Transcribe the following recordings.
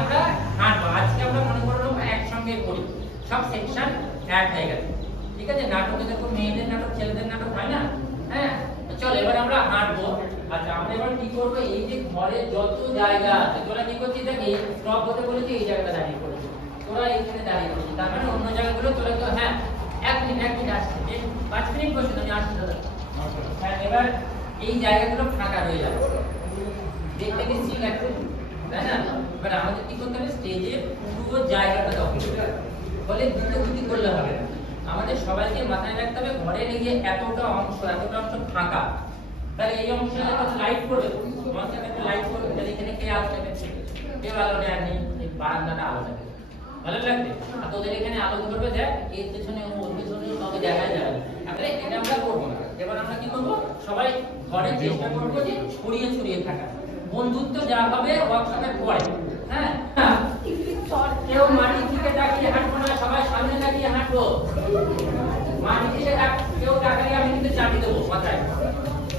আমরা হাঁটবো। আজকে আমরা মনে করলাম একসঙ্গে করি, সব সেকশন এক হয়ে গেছে, ঠিক আছে। নাটকে দেখো মেয়েদের নাটক ছেলেদের নাটক হয় না, হ্যাঁ। চল এবার আমরা হাঁটবো। আচ্ছা আমরা এবার কি করবো, এই যে ঘরে যত জায়গা আছে তোরা কি করছিস দেখ, এই স্টপ হতে বলেছি, এই জায়গাটা দাঁড়িয়ে পড়েছিস তোরা, এইখানে দাঁড়িয়ে পড়েছিস, তার মানে অন্য জায়গাগুলো তোরা তো হ্যাঁ 1 মিনিট আসছে, 5 মিনিট বসে তুমি আসছো দাদা। হ্যাঁ এবার এই জায়গাগুলো ফাঁকা রয়ে যাবে, দেখতে কি ঠিক আছে তাই না। এবার আমাদের কি করতে হবে, স্টেজে পুরো জায়গাটা দখল করতে হবে, বলে দ্রুত করলে হবে না। আমাদের সবাইকে মাথায় রাখতে হবে ঘরের এই যে এতটা অংশ ফাঁকা, তাহলে এই অংশে একটা লাইট পড়বে, মঞ্চে একটা লাইট পড়বে, তাহলে এখানে কে আলো দেবে, কেউ আলো নেই, এই বারান্দাটা আলো দেবে, ভালো লাগবে। আর তোদের এখানে আলো করবে, দেখ এর পেছনে ওর পেছনে কাউকে দেখা যাবে, তাহলে এটা আমরা করবো না। এবার আমরা কি করবো, সবাই ঘরে চেষ্টা করবো যে ছড়িয়ে থাকা, বন্ধুত্ব যা হবে ওয়ার্কশপের পরে, হ্যাঁ। কেউ মাটির দিকে তাকিয়ে হাঁটবো না, সবাই সামনে তাকিয়ে হাঁটবো। মাটির দিকে কেউ তাকালে আমি কিন্তু চাবি দেবো মাথায়,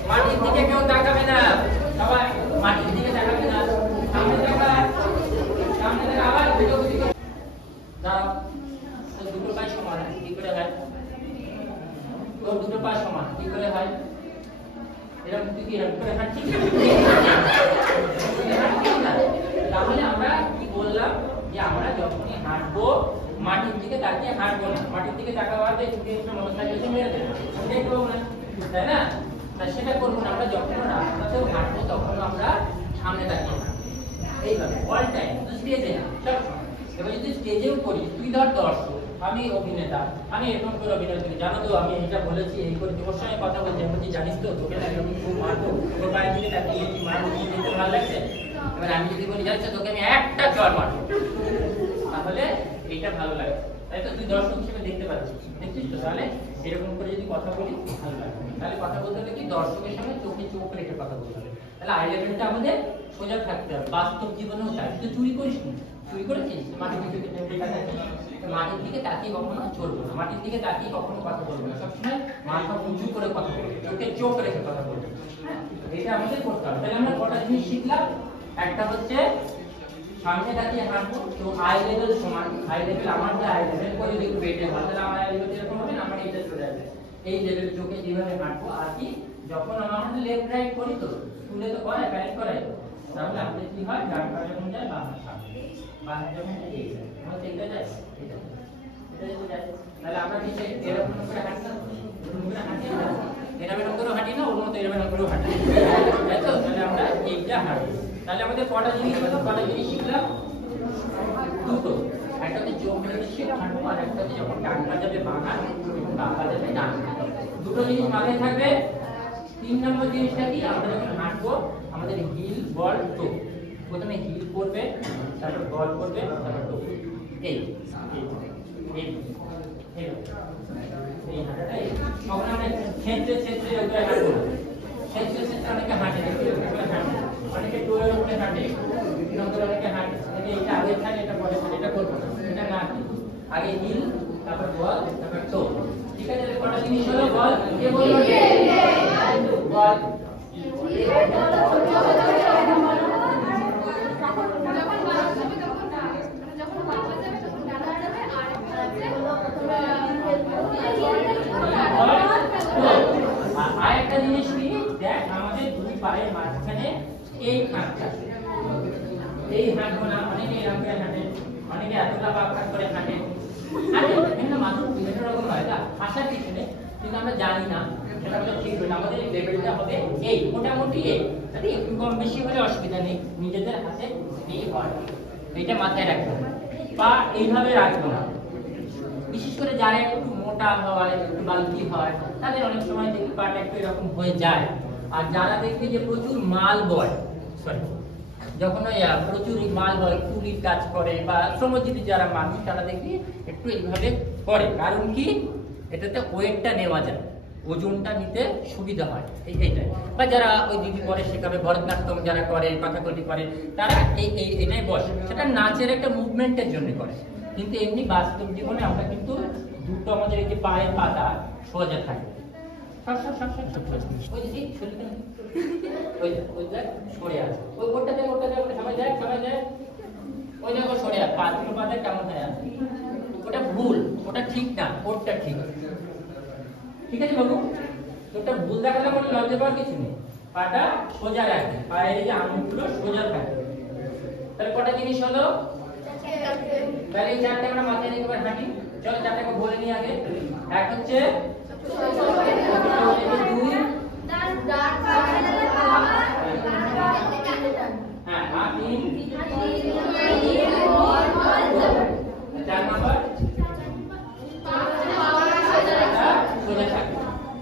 মাটির দিকে কেউ তাকাবে না, সবাই মাটির দিকে তাকাবে না, সামনে তাকা, সামনে তাকা, আবার দিকে দাঁড়াও। দুটো পায়ে সমান কি করে হয়, তোর দুটো পায়ে সমান কি করে হয়, এরকম তুই কি এরকম করে হাঁটছিস, তাহলে আমরা কি বললাম যে আমরা যখনই হাঁটবো মাটির দিকে তাকিয়ে হাঁটবো না, মাটির দিকে তাকাতে অবস্থা যদি মেরে দেবে দেখবো না, তাই না। তা সেটা করবো না, আমরা যখন রাস্তাতেও হাঁটবো তখন আমরা সামনে তাকিয়ে হাঁটবো, এইভাবে অল টাইম, স্টেজে না সবসময়। এবার যদি স্টেজেও করি, তুই ধর দর্শক, আমি অভিনেতা, আমি এরকম করে অভিনয় করি, জানো তো আমি এটা বলেছি এই করে তোর সঙ্গে কথা বলছি, আমি বলছি জানিস তো তোকে না এরকম খুব মারবো, তোর বাইরে দিকে তাকিয়ে মারবো, দেখতে ভালো লাগছে। এবার আমি যদি বলি যাচ্ছে তোকে আমি একটা চড় মারবো, তাহলে এটা ভালো লাগে, তাই তো তুই দর্শক হিসেবে দেখতে পাচ্ছিস, দেখছিস তো। তাহলে এরকম করে যদি কথা বলি ভালো লাগে, তাহলে কথা বলতে হলে কি দর্শকের সঙ্গে চোখে চোখ রেখে কথা বলতে হবে, তাহলে আই লেভেলটা আমাদের সোজা থাকতে হবে, বাস্তব জীবনেও তাই। তুই চুরি করিস না, চুরি করেছিস মাটির দিকে মাটির দিকে তাকিয়ে কখনো চলবো না, মাটির দিকে তাকিয়ে কখনো কথা বলবো না, সবসময় মাথা উঁচু করে কথা বলবো, চোখে চোখ রেখে কথা বলবো, হ্যাঁ এটা আমাদের করতে হবে। তাহলে আমরা কটা জিনিস শিখলাম, একটা হচ্ছে সামনে তাকিয়ে হাঁটবো, তো আই লেভেল সমান, আই লেভেল আমার যে আই লেভেল করে দেখো বেটে হয়, তাহলে আমার আই লেভেল এরকম হবে না, আমার এইটা চলে আসবে, এই লেভেল চোখে যেভাবে হাঁটবো। আর কি যখন আমরা লেফট রাইট করি তো স্কুলে তো করে প্যারেন্ট করাই, তাহলে আমাদের কি হয়, ডান পা যখন যায় বাম হাত সামনে, বাম হাত যখন যায় এই যায়, আমরা এইটা যায় এটা যদি যায়, তাহলে আমরা কি এরকম করে হাঁটি না, এরকম করে হাঁটি না, এরকম করে হাঁটি না, ওর মতো এরকম করে হাঁটি, তাই তো। তাহলে আমরা এইটা হাঁটি, তাহলে আমাদের কটা জিনিস হলো, কটা জিনিস শিখলাম, দুটো, একটা হচ্ছে চোখ রেখে সেটা হাঁটবো, আর একটা হচ্ছে যখন ডান পা যাবে বাম হাত, বাম পা যাবে ডান হাত, দুটো জিনিস মাথায় থাকবে। 3 নম্বর জিনিসটা কি, আমরা যখন হাঁটবো আমাদের হিল বল টো, প্রথমে হিল করবে, তারপর বল করবে, তারপর টো, এই এই এই এই হাঁটাটা তখন আমরা ক্ষেত্রে উপরে হাঁটবো, ক্ষেত্রে অনেকে হাঁটে, অনেকে টোয়ের উপরে হাঁটে, অনেকে হাঁটে, এটা আগে থাকে এটা পরে থাকে, এটা করবো না, এটা না, আগে হিল তারপর বল তারপর টো, ঠিক আছে। কটা জিনিস হলো, বল কে বললো, বল আর একটা জিনিস কি দেখ, আমাদের দুই পায়ের মাঝখানে এই হাতটা, এই হাতগুলো অনেকে এরকম করে হাঁটে, অনেকে এতটা বাপ হাত করে হাঁটে, আরে বিভিন্ন মানুষ বিভিন্ন রকম হয়, আসার কিছু নেই, কিন্তু আমরা জানি না সেটা হলো ঠিক হলো। আমাদের এই লেভেলটা হবে এই মোটামুটি এই, তাহলে একটু কম বেশি হলে অসুবিধা নেই, নিজেদের হাতে এই হয়, এটা মাথায় রাখতে হবে। পা এইভাবে রাখবো না, বিশেষ করে যারা একটু মোটা হয়, একটু বালকি হয়, তাদের অনেক সময় দেখি পাটা একটু এরকম হয়ে যায়। আর যারা দেখবে যে প্রচুর মাল বয়, সরি যখন ওই প্রচুর মাল বয়, কুলির কাজ করে বা শ্রমজীবী যারা মানুষ, তারা দেখবি একটু এইভাবে করে, কারণ কি এটাতে ওয়েটটা নেওয়া যায়, ওজনটা নিতে সুবিধা হয়, এইটাই। বা যারা ওই দিদি করে শেখাবে, ভরতনাট্যম যারা করে, কথাকলি করে, তারা এটাই বসে, সেটা নাচের একটা মুভমেন্টের জন্য করে, কিন্তু এমনি বাস্তব জীবনে আমরা কিন্তু দুটো আমাদের এই যে পায়ের পাতা সোজা থাকে, সরে আছে, ওই ওটা দেখ, সবাই দেখ, সবাই দেখ, ওই দেখো সরে যা, দুটো পাতে কেমন হয়ে আছে, ওটা ভুল, ওটা ঠিক না, ওটা ঠিক। ঠিক আছে বাবু, ওটা ভুল দেখালে কোনো লজ্জা পাওয়ার কিছু নেই। পাটা সোজা রাখবে, পায়ের এই যে আঙুলগুলো সোজা থাকবে। তাহলে কটা জিনিস হলো? তাহলে এই চারটে আমরা মাথায় রেখে এবার হাঁটি। চলো চারটাকে বলে নিই আগে। এক হচ্ছে দুই, হ্যাঁ আর তিন, চার নাম্বার সোজা থাকবে।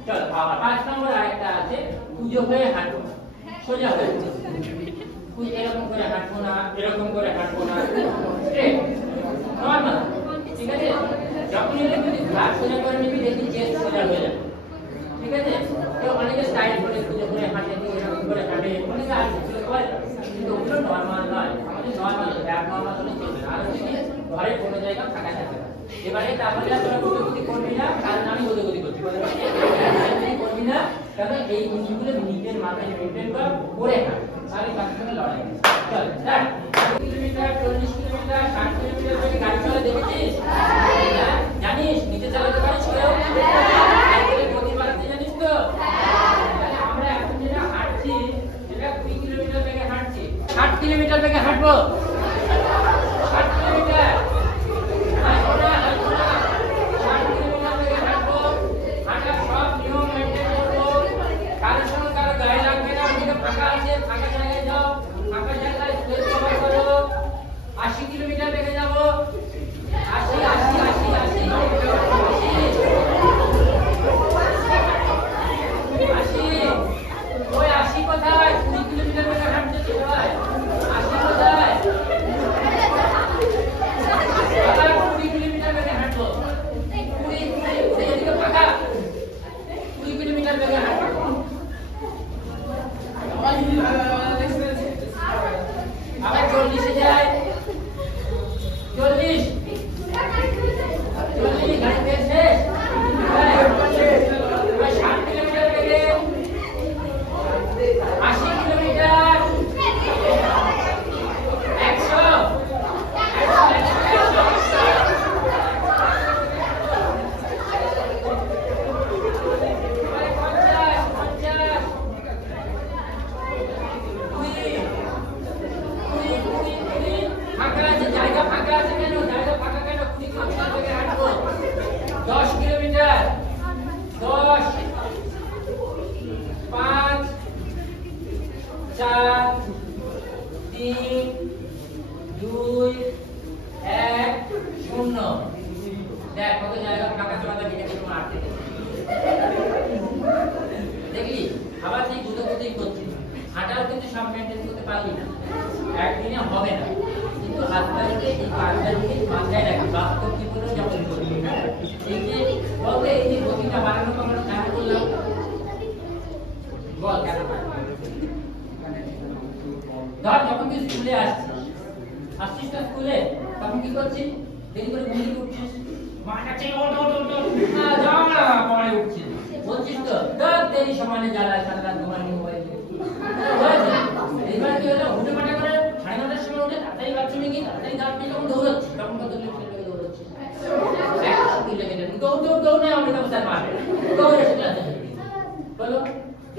চলো আবার 5 নম্বর আরেকটা আছে, পুজো হয়ে হাঁটো, সোজা হয়ে এরকম করে হাঁটবো না, এরকম করে হাঁটবো না, স্ট্রেট নরমাল। ঠিক আছে, যখন এলে যদি ঘাট সোজা করে নিবি দেখবি চেস্ট সোজা হয়ে যাবে। ঠিক আছে, কেউ অনেকে স্টাইল করে পুজো করে হাঁটে, এরকম করে হাঁটে, অনেকে আছে সেগুলো করে, কিন্তু ওগুলো নরমাল নয়। আমাদের নরমাল ব্যাক নরমাল হলে চলবে না, আর যদি ঘরে কোনো জায়গা ফাঁকা থাকে। এবারে তাহলে তোরা গতি করবি না, কারণ আমি গতি করছি করবি না, কারণ এই জিনিসগুলো নিজের মাথায় মেনটেন করে হাঁট, তাহলে তার সঙ্গে লড়াই। চল স্টার্ট। 30 কিলোমিটার, 40 কিলোমিটার, 60 কিলোমিটার করে গাড়ি চলে দেখেছিস? জানিস নিচে চালাতে পারিস কেউ? গতি বাড়াতে জানিস তো? তাহলে আমরা এখন যেটা হাঁটছি সেটা 20 কিলোমিটার বেগে হাঁটছি, 60 কিলোমিটার বেগে হাঁটবো। 60 কিলোমিটার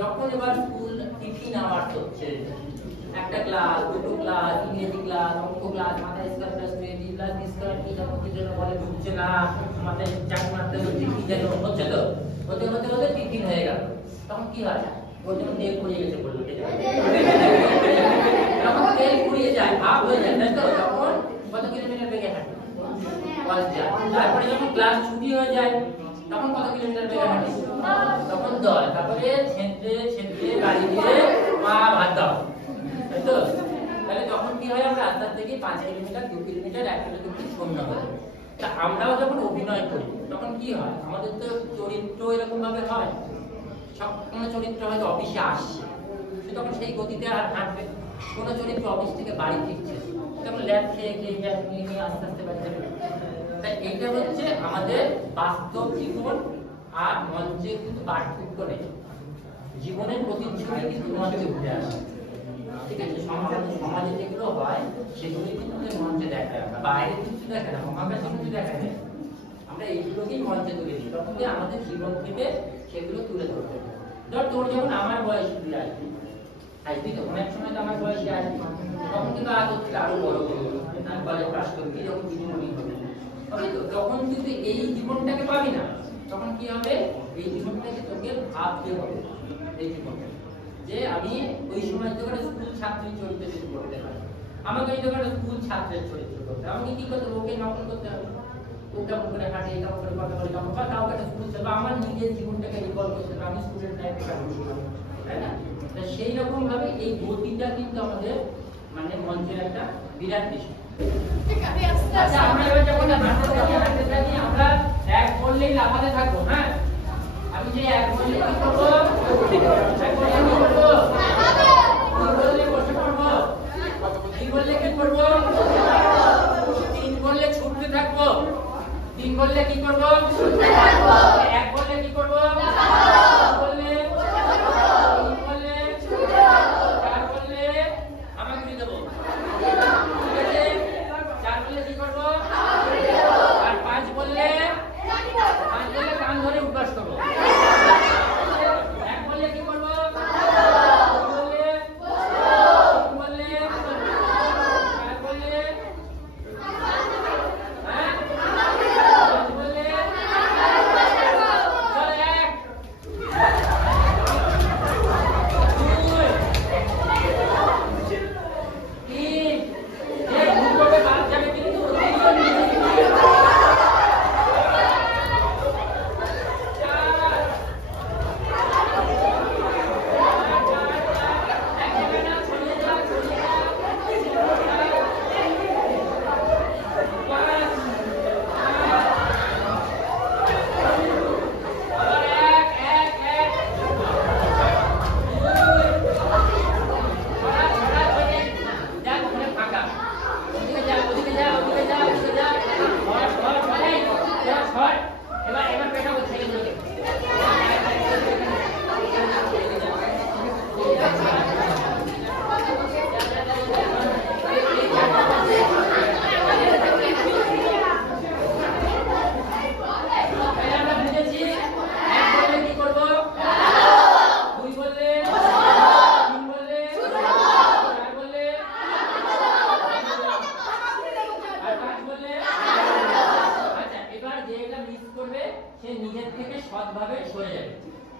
যখন এবার স্কুল টিফিন আওয়ার হচ্ছে, একটা ক্লাস, দুটো ক্লাস, ইংরেজি ক্লাস, অঙ্ক ক্লাস, মাথায় স্কার্ট প্লাস মেহেদি প্লাস স্কার্ট কি যখন কি যেন বলে বুঝছে না, মাথায় চাক মারতে হচ্ছে কি যেন হচ্ছে, তো হতে হতে হতে টিফিন হয়ে গেল। তখন কি হয়? ওই জন্য তেল পুড়িয়ে গেছে বললো, তখন তেল পুড়িয়ে যায়, ভাব হয়ে যায়, তাই তো? তখন কত কিলোমিটার বেগে হাঁটে? তারপরে যখন ক্লাস ছুটি হয়ে যায় তখন কত কিলোমিটার বেগে হাঁটে? তখন 10। তারপরে ছেঁচড়ে ছেঁচড়ে গাড়ি দিয়ে পা ভাত দাও, তাই তো? তাহলে তখন কি হয়? আমরা আস্তে আস্তে 5 কিলোমিটার, 2 কিলোমিটার, 1 কিলোমিটার শূন্য হয়ে যায়। তা আমরাও যখন অভিনয় করি তখন কি হয়? আমাদের তো চরিত্র এরকম ভাবে হয়, সব কোনো চরিত্র হয়তো অফিসে আসছে, সে তখন সেই গতিতে আর হাঁটবে। কোনো চরিত্র অফিস থেকে বাড়ি ফিরছে, তখন ল্যাব খেয়ে খেয়ে নিয়ে আস্তে আস্তে বাড়ি যাবে। তাই এইটা হচ্ছে আমাদের বাস্তব জীবন আর মঞ্চে কিন্তু পার্থক্য নেই। জীবনের প্রতিচ্ছবি কিন্তু মঞ্চে উঠে আসে। ঠিক আছে, সমাজে যেগুলো হয় সেগুলো কিন্তু মঞ্চে দেখায়, আমরা বাইরে কিছু দেখায় না, মহাকাশে কিছু দেখায় না, আমরা এইগুলোকেই মঞ্চে তুলে দিই, তখন আমাদের জীবন থেকে সেগুলো তুলে ধরতে হবে। ধর তোর যখন আমার বয়স তুই আসবি, তখন এক সময় তো আমার বয়সে আসবি, তখন কিন্তু আরো বড় করবো, কলেজ পাস করবি, যখন দিদিমণি হবে, তখন কিন্তু এই জীবনটাকে পাবি না, তখন কি হবে, এই জীবনটাকে তোকে ভাবতে হবে, এই জীবনটা যে আমি ওই সময় যখন স্কুল ছাত্রী চরিত্র শুরু করতে হয়, আমাকে ওই যখন স্কুল ছাত্রের চরিত্র করতে হবে, আমাকে কি করতে হবে, ওকে নকল করতে হবে, ও কেমন করে হাঁটে, কেমন করে কথা বলে, কেমন বা কাউকে একটা স্কুল চলবে, আমার নিজের জীবনটাকে রিকল করতে হবে, আমি স্কুলের টাইপে কাজ করবো, তাই না? সেই রকম ভাবে এই গতিটা কিন্তু আমাদের মানে মঞ্চের একটা বিরাট বিষয়। আচ্ছা, আমরা এবার যখন হাঁটতে থাকি আমরা এক বললেই লাফাতে থাকবো, হ্যাঁ? আমি যে এক বললে কি করবো, এক বললে কি করবো, দুই বললে বসে পড়বো, তিন বললে কি করবো, তিন বললে ছুটতে থাকবো, তিন বললে কি করবো, এক বললে কি করবো, বললে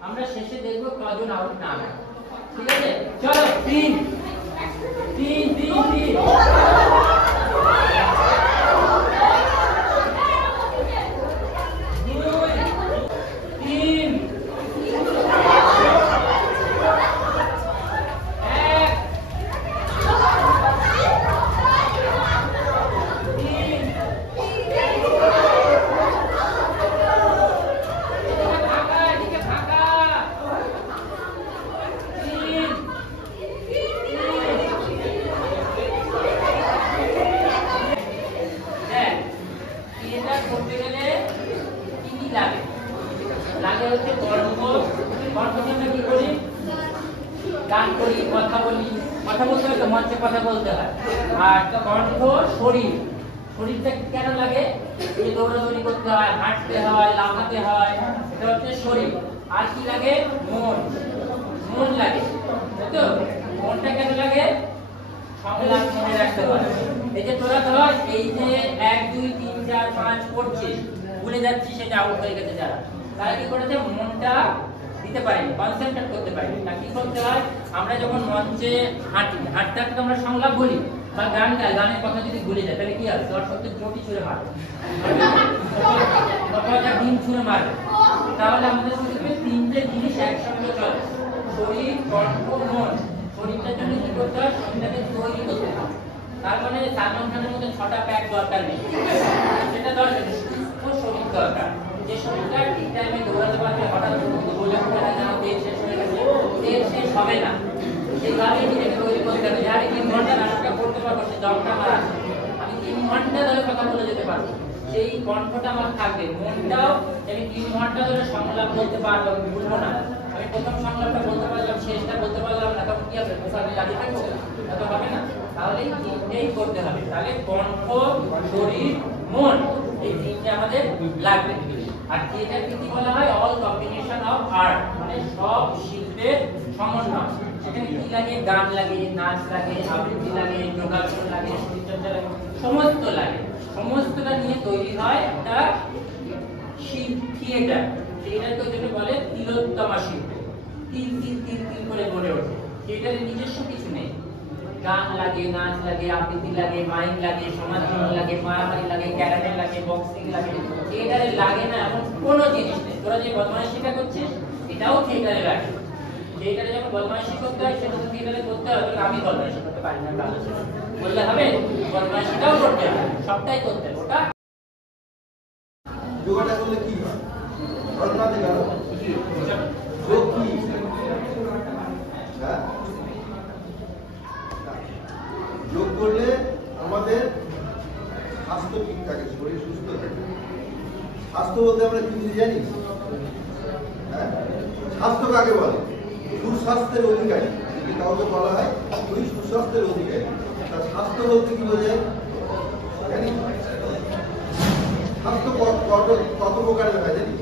আমরা শেষে দেখবো কজন আউট না হয়, ঠিক আছে? চলো, তিন তিন তিন তিন গান করি, কথা বলি, কথা বলতে হয় তো মঞ্চে কথা বলতে হয়। আর কণ্ঠ, শরীর, শরীরটা কেন লাগে, এই দৌড়াদৌড়ি করতে হয়, হাঁটতে হয়, লাফাতে হয়, এটা হচ্ছে শরীর। আর কি লাগে, মন, মন লাগে, তাই তো? মনটা কেন লাগে, সংলাপ মনে রাখতে হয়। এই যে তোরা ধর এই যে 1 2 3 4 5 করছিস, ভুলে যাচ্ছিস, সেটা আউট হয়ে গেছে যারা, তারা কি করেছে, মনটা দিতে পারেনি, কনসেন্ট্রেট করতে পারেনি। না, কি করতে হয়, আমরা যখন মঞ্চে হাঁটি, হাঁটতে হাঁটতে আমরা সংলাপ বলি বা গান গাই, গানের কথা যদি ভুলে যায় তাহলে কি হবে, দর্শকদের চটি ছুঁড়ে মারবে, ডিম ছুঁড়ে মারবে। তাহলে আমাদের শুধু তিনটে জিনিস একসঙ্গে চলে, শরীর, কণ্ঠ, মন। শরীরটার জন্য কি করতে হয়, শরীরটাকে তৈরি করতে হয়। তার মানে সালমান খানের মধ্যে 6টা প্যাক দরকার নেই, সেটা দরকার নেই, সুস্থ শরীর দরকার, যে শরীরটা ঠিক টাইমে দৌড়াতে পারবে। হঠাৎ বলে উঠবে না যেন তেল শেষ হয়ে গেছে, তেল শেষ হবে না, সেইভাবে নিজেকে তৈরি করতে হবে। আর 3 ঘন্টা নাটকটা করতে পারবো, সে দমটা আমার আছে, আমি 3 ঘন্টা ধরে কথা বলে যেতে পারবো, সেই কণ্ঠটা আমার থাকবে। মনটাও আমি 3 ঘন্টা ধরে সংলাপ বলতে পারবো, আমি ভুলবো না, আমি প্রথম সংলাপটা বলতে পারলাম, শেষটা বলতে পারলাম না, তখন কি হবে? প্রসাদে জাতি থাকবে, তা তো হবে না। তাহলে এই করতে হবে। তাহলে কণ্ঠ, শরীর, মন, এই তিনটে আমাদের লাগবে। আর থিয়েটারকে কি বলা হয়? অল কম্বিনেশন অফ আর্ট, মানে সব শিল্পের সমন্বয়। সেখানে কি লাগে? গান লাগে, নাচ লাগে, আবৃত্তি লাগে, যোগাসন লাগে, শরীরচর্চা লাগে, সমস্ত লাগে। সমস্তটা নিয়ে তৈরি হয় একটা থিয়েটার। থিয়েটারকে ওই জন্য বলে তিলোত্তমা শিল্প। তিল তিল তিল তিল করে গড়ে ওঠে। থিয়েটারের নিজস্ব কিছু নেই। গান লাগে, নাচ লাগে, আবৃত্তি লাগে, মাইক লাগে, সমাজকরণ লাগে, মারামারি লাগে, ক্যারাটে লাগে, বক্সিং লাগে। থিয়েটারে লাগে না এমন কোনো জিনিস নেই। তোরা যে বদমাইশিটা করছিস এটাও থিয়েটারে লাগে। থিয়েটারে যখন বদমাইশি করতে হয় সেটা তো থিয়েটারে করতে হবে। আমি বদমাইশি করতে পারি না, বললে হবে? বদমাইশিটাও করতে হবে, সবটাই করতে হবে। ওটা যোগাটা করলে কি হয়? ধর্মনাথে গেল যোগ কি? যোগ করলে আমাদের স্বাস্থ্য ঠিক থাকে, শরীর সুস্থ থাকে। স্বাস্থ্য বলতে আমরা কি বুঝি জানিস? স্বাস্থ্য কাকে বলে? সুস্বাস্থ্যের অধিকারী। যদি কাউকে বলা হয় তুই সুস্বাস্থ্যের অধিকারী, তার স্বাস্থ্য বলতে কি বোঝায় জানিস? স্বাস্থ্য কত প্রকারের হয় জানিস?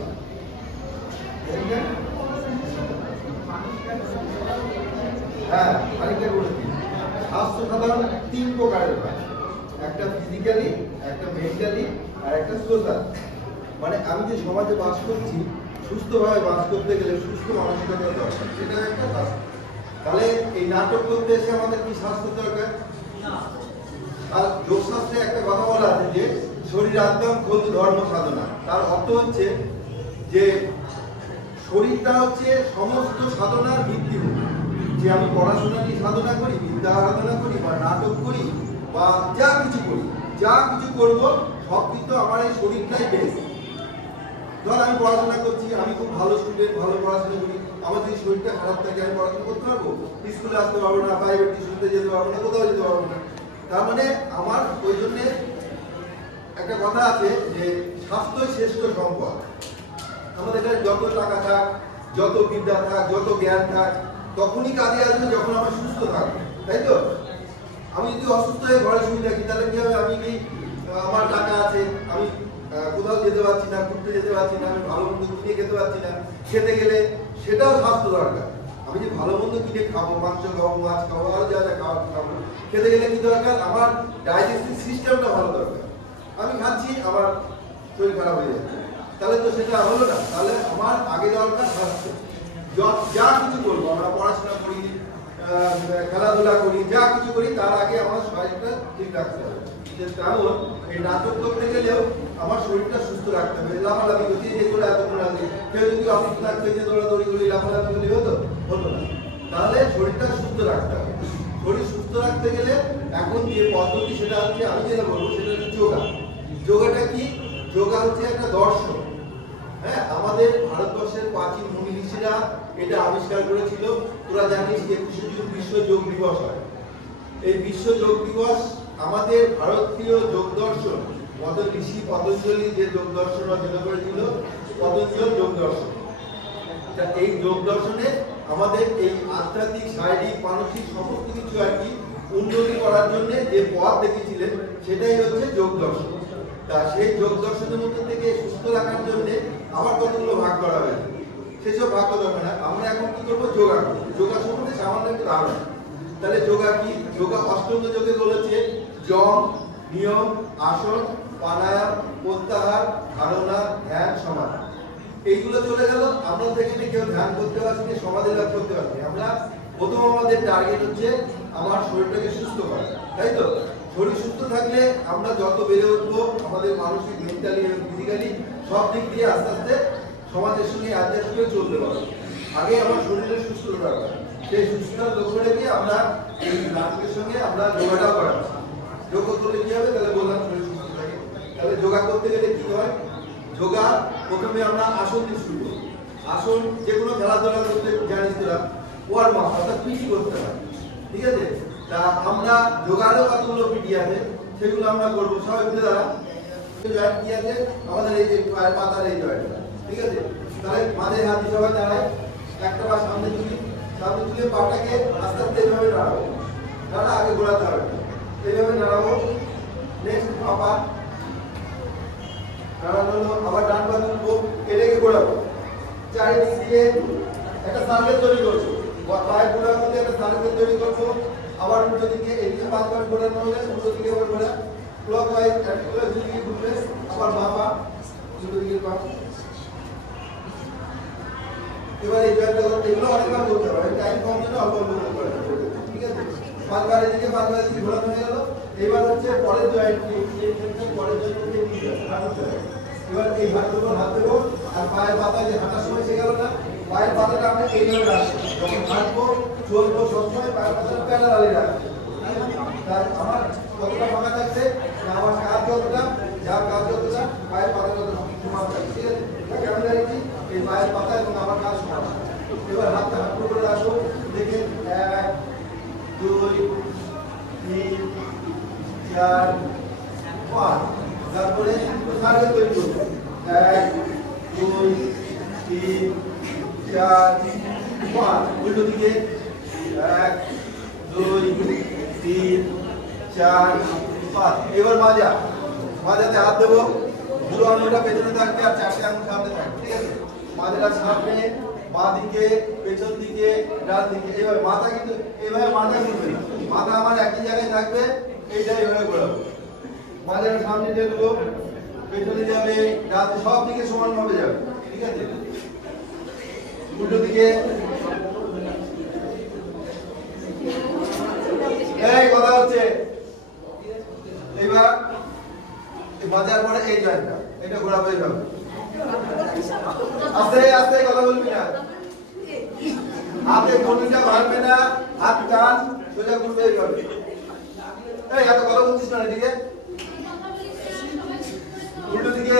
হ্যাঁ, আরেকটা বলছি, স্বাস্থ্য সাধারণত 3 প্রকারের হয়। একটা ফিজিক্যালি, একটা মেন্টালি, আর একটা সোশ্যাল। মানে আমি যে সমাজে বাস করছি, সুস্থভাবে বাস করতে গেলে সুস্থ মানসিকতা দরকার, সেটা একটা স্বাস্থ্য। তাহলে এই নাটক করতে এসে আমাদের কি স্বাস্থ্য দরকার? আর যোগশাস্ত্রে একটা কথা বলা আছে যে শরীরাদ্যম খোদ ধর্ম সাধনা। তার অর্থ হচ্ছে যে শরীরটা হচ্ছে সমস্ত সাধনার ভিত্তিভূমি। যে আমি পড়াশোনা নিয়ে সাধনা করি, বিদ্যা সাধনা করি, বা নাটক করি, বা যা কিছু করি, যা কিছু করবো সব কিন্তু আমার এই শরীরটাই বেশ। ধর আমি পড়াশোনা করছি, আমি খুব ভালো স্টুডেন্ট, ভালো পড়াশোনা করি, আমার যদি শরীরটা খারাপ থাকে আমি পড়াশোনা করতে পারবো? স্কুলে আসতে পারবো না, প্রাইভেট টিউশনতে যেতে পারবো না, কোথাও যেতে পারবো না। তার মানে আমার ওই জন্যে একটা কথা আছে যে স্বাস্থ্যই শ্রেষ্ঠ সম্পদ। আমাদের কাছে যত টাকা থাক, যত বিদ্যা থাক, যত জ্ঞান থাক, তখনই কাজে আসবে যখন আমার সুস্থ থাকবে, তাই তো? আমি যদি অসুস্থ হয়ে ঘরে শুয়ে থাকি তাহলে কি হবে? আমি কি আমার টাকা আছে, আমি কোথাও যেতে পারছি না, ঘুরতে যেতে পারছি না, আমি ভালো মন্দ কিনে খেতে পারছি না। খেতে গেলে সেটাও স্বাস্থ্য দরকার। আমি যে ভালো মন্দ কিনে খাবো, মাংস খাবো, মাছ খাবো, আরো যা যা খাবো, খেতে গেলে কি দরকার? আমার ডাইজেস্টিভ সিস্টেমটা ভালো দরকার। আমি খাচ্ছি, আমার শরীর খারাপ হয়ে যাচ্ছে, তাহলে তো সেটা হলো না। তাহলে আমার আগে দরকার স্বাস্থ্য। যা কিছু করবো, আমরা পড়াশোনা করি, খেলাধুলা করি, যা কিছু করি, তার আগে আমার শরীরটা ঠিক রাখতে হবে। কারণ এই নাটক করতে গেলেও আমার শরীরটা সুস্থ রাখতে হবে। লাফালাফি করছি, যেগুলো এতক্ষণ আগে কেউ যদি অসুস্থ থাকতে যে দৌড়াদৌড়ি করি, লাফালাফি করি, হতো না। তাহলে শরীরটা সুস্থ রাখতে হবে। শরীর সুস্থ রাখতে গেলে এখন যে পদ্ধতি, সেটা হচ্ছে আমি যেটা বলবো সেটা হচ্ছে যোগা। যোগাটা কি? যোগা হচ্ছে একটা দর্শন। হ্যাঁ, আমাদের ভারতবর্ষের প্রাচীন মুনি ঋষিরা এটা আবিষ্কার করেছিল। তোরা জানিস 21শে জুন বিশ্ব যোগ দিবস হয়। এই বিশ্ব যোগ দিবস আমাদের ভারতীয় যোগ দর্শন, ঋষি পতঞ্জলি যে যোগ দর্শন রচনা করেছিল, পতঞ্জল যোগ দর্শন। এই যোগ দর্শনে আমাদের এই আধ্যাত্মিক, শারীরিক, মানসিক সমস্ত কিছু আর কি উন্নতি করার জন্য যে পথ দেখেছিলেন, সেটাই হচ্ছে যোগ দর্শন। তা সেই যোগ দর্শনের মধ্যে থেকে সুস্থ রাখার জন্য আবার কতগুলো ভাগ করা হয়েছে। সেসব ভাগ করা হবে না। আমরা এখন কি করবো? যোগা করবো। যোগা সম্বন্ধে সামান্য একটু ধারণা। তাহলে যোগা কি? যোগা অষ্টাঙ্গ যোগে বলেছে যম, নিয়ম, আসন, প্রাণায়াম, প্রত্যাহার, ধারণা, ধ্যান, সমাধি। এইগুলো চলে গেল। আমরা সেখানে কেউ ধ্যান করতে পারছি না, সমাধি লাভ করতে পারছি। আমরা প্রথম আমাদের টার্গেট হচ্ছে আমার শরীরটাকে সুস্থ করা, তাই তো? শরীর সুস্থ থাকলে আমরা যত বেড়ে উঠবো, আমাদের মানসিক, মেন্টালি এবং ফিজিক্যালি সব দিক দিয়ে আস্তে আস্তে সমাজের সঙ্গে অ্যাডজাস্ট করে চলতে পারবো। আগে আমার শরীরের সুস্থ দরকার। সেই সুস্থতার লক্ষ্য রেখে আমরা এই নাটকের সঙ্গে আমরা যোগাটাও করাচ্ছি। যোগ করলে কি হবে? তাহলে বললাম শরীর সুস্থ থাকে। তাহলে যোগা করতে গেলে কি হয়? যোগা প্রথমে আমরা আসন দিয়ে শুরু করি। আসন যে কোনো খেলাধুলা করতে জানিস তোরা, ওয়ার্ম আপ অর্থাৎ পিটি করতে হয়, ঠিক আছে? তা আমরা যোগারও কতগুলো পিটি আছে, সেগুলো আমরা করবো। সবাই বুঝে দাঁড়া। জয়েন্ট কি আছে? আমাদের এই যে পায়ের পাতার এই জয়েন্ট, ঠিক আছে? তাহলে মাঝে হাত দিয়ে সবাই দাঁড়ায়, একটা পা সামনে তুলে পাটাকে আস্তে আস্তে এইভাবে নাড়াবো, নাড়া আগে ঘোরাতে হবে, এইভাবে নাড়াবো। নেক্সট পা নাড়ানো হলো, আবার ডান পা তুলবো, এটাকে ঘোরাবো, চারিদিক দিয়ে একটা সার্কেল তৈরি করছো, পায়ের গোড়ার মধ্যে একটা সার্কেল তৈরি করছো। আবার উল্টো দিকে এদিকে 5 বার ঘোরানো হলে উল্টো দিকে আবার ঘোরা, ক্লকওয়াইজ অ্যান্টিক্লক দিকে ঘুরবে, আবার বাঁ পা উল্টো দিকে পা। এবার এই জয়েন্টটা এগুলো অনেকবার করতে হবে, টাইম কম জন্য অল্প অল্প করে করতে হবে, ঠিক আছে? 5 বার এদিকে 5 বার এদিকে ঘোরানো হয়ে গেল। এবার হচ্ছে পরের জয়েন্ট, পরের জয়েন্টে দিয়ে হাঁটতে হবে। এবার এই হাতের উপর হাত দেবো, আর পায়ের পাতা যে হাঁটার সময় সে গেল না, পায়ের পাতাটা আমরা এইভাবে রাখবো, যখন হাঁটবো চলবো সবসময় পায়ের পাতাটা প্যারালালি রাখবো। তার আমার কতটা ফাঁকা থাকছে না, আমার কাজ যতটা, যার কাজ যতটা, পায়ের পাতা যতটা সমান থাকছে, ঠিক আছে? তাকে আমি জানি এই পায়ের পাতা এবং আমার কাজ সমান। এবার হাতটা হাত করে রাখবো, দেখে 1 2 3 4 5, তারপরে সার্কেল তৈরি করবো, 1 2 3 4 5, উল্টো দিকে 1 2 3 4 5। এবার মাজাতে হাত দেবো, দুটো আঙুলটা পেছনে থাকবে আর 4টে আঙুল সামনে থাকবে, ঠিক আছে? মাজাটা সামনে, বাঁ দিকে, পেছন দিকে, ডান দিকে, এইভাবে মাথা কিন্তু এইভাবে মাথা ঘুরবে না, মাথা আমার একই জায়গায় থাকবে, এইটা এইভাবে ঘোরাবো। মাজাটা সামনে দিয়ে দেবো, পেছনে যাবে, ডান সব দিকে সমানভাবে যাবে, ঠিক আছে? উল্টো দিকে, এই কথা হচ্ছে। এবার মাজার পরে এই জয়েন্টটা, এটা ঘোরাবো এইভাবে, আস্তে আস্তে কথা বলবি না, হাতে ঘড়িটা ভাঙবে না, হাত টান সোজা ঘুরবে এইভাবে। এই এত কথা বলছিস না, এদিকে উল্টো দিকে,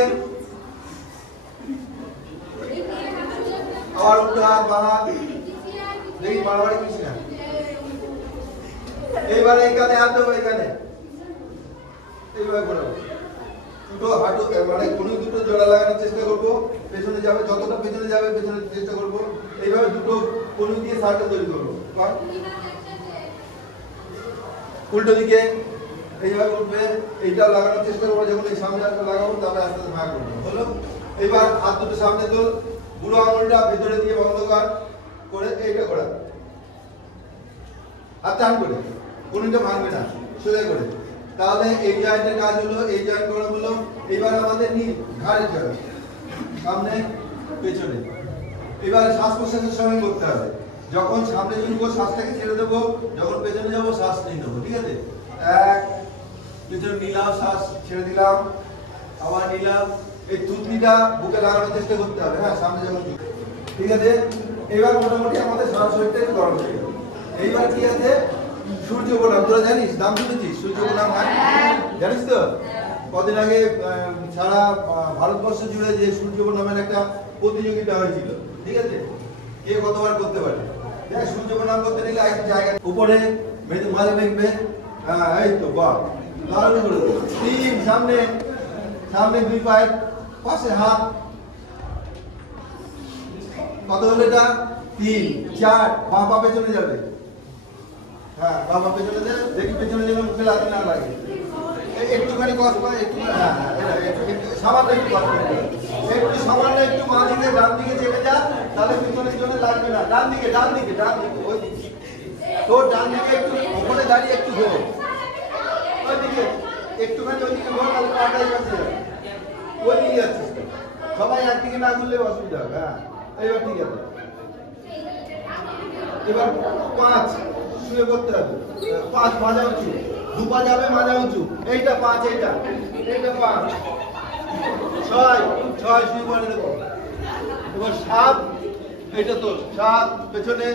আবার উল্টো হাত বাঁ হাত, দেখি বাড়াবাড়ি কিছু না। এইবার এই কানে হাত দেবো, এখানে এইভাবে ঘোরাবো, দুটো হাঁটু মানে কোনি দুটো জোড়া লাগানোর চেষ্টা করবো, পেছনে যাবে, যতটা পেছনে যাবে পেছনে চেষ্টা করবো, এইভাবে দুটো কোনি দিয়ে সার্কেল তৈরি করবো। উল্টো দিকে এইভাবে উঠবে, এইটা লাগানোর চেষ্টা করবো, যখন এই সামনে লাগাবো তারপরে আস্তে আস্তে ভাগ করবো, হলো? এবার হাত দুটো সামনে তোল, বুড়ো আঙুলটা ভেতরে দিয়ে বন্ধ করে এইটা করা, হাত টান করে, কোনিটা ভাঙবে না, সোজা করে। তাহলে এই জয়েন্টের কাজ হলো, এই জয়েন্ট করা হলো। এবার আমাদের ঘাড়ের জয়েন্ট, সামনে পেছনে। এবার শ্বাস প্রশ্বাসের সময় করতে হবে, যখন সামনে ঝুঁকবো শ্বাসটাকে ছেড়ে দেবো, যখন পেছনে যাবো শ্বাস নিয়ে নেবো, ঠিক আছে? 1 পেছনে নিলাম, শ্বাস ছেড়ে দিলাম, আবার নিলাম। এই থুতনিটা বুকে লাগানোর চেষ্টা করতে হবে, হ্যাঁ, সামনে যখন, ঠিক আছে? এবার মোটামুটি আমাদের সারা শরীরটা একটু গরম হয়ে গেল। এইবার কি আছে, সূর্য প্রণাম, তোরা জানিস, নাম শুনেছিস সূর্য প্রণাম? জানিস তো? কদিন আগে সারা ভারতবর্ষ জুড়ে যে সূর্য প্রণামের একটা প্রতিযোগিতা হয়েছিল, ঠিক আছে? কে কতবার করতে পারে। দেখ, সূর্য প্রণাম করতে নিলে একটা জায়গা উপরে মাঝে দেখবে, হ্যাঁ, এই তো, বাহ, দারুণ করে। তিন, সামনে সামনে 2 পায়ের পাশে হাত, কত হলো এটা? 3 4, বাঁ পা পেছনে যাবে, হ্যাঁ, বাঁ পা পেছনে দে, দেখি পেছনে যেন মুখে লাগতে না লাগে, একটুখানি কষ্ট পায়, একটু, হ্যাঁ হ্যাঁ, এটা সামান্য একটু কষ্ট পায়, একটু সামান্য একটু বাঁ দিকে ডান দিকে চেপে যা, তাহলে পিছনের জন্য লাগবে না। ডান দিকে ওই দিকে, তোর ডান দিকে একটু ওখানে দাঁড়িয়ে একটু ঘোর, ওই দিকে একটুখানি ওই দিকে ঘোর, তাহলে পাটাই কাছে যাবে, ওই দিকে যাচ্ছে। সবাই একদিকে না ঘুরলে অসুবিধা হবে, হ্যাঁ, এইবার ঠিক আছে। এবার 5 শুয়ে করতে হবে, 5 মাজা উঁচু, 2 পা যাবে মাজা উঁচু, এইটা 5, এইটা 5, 6 শুয়ে পড়ে দেখো। এবার 7, এইটা তো 7 পেছনে,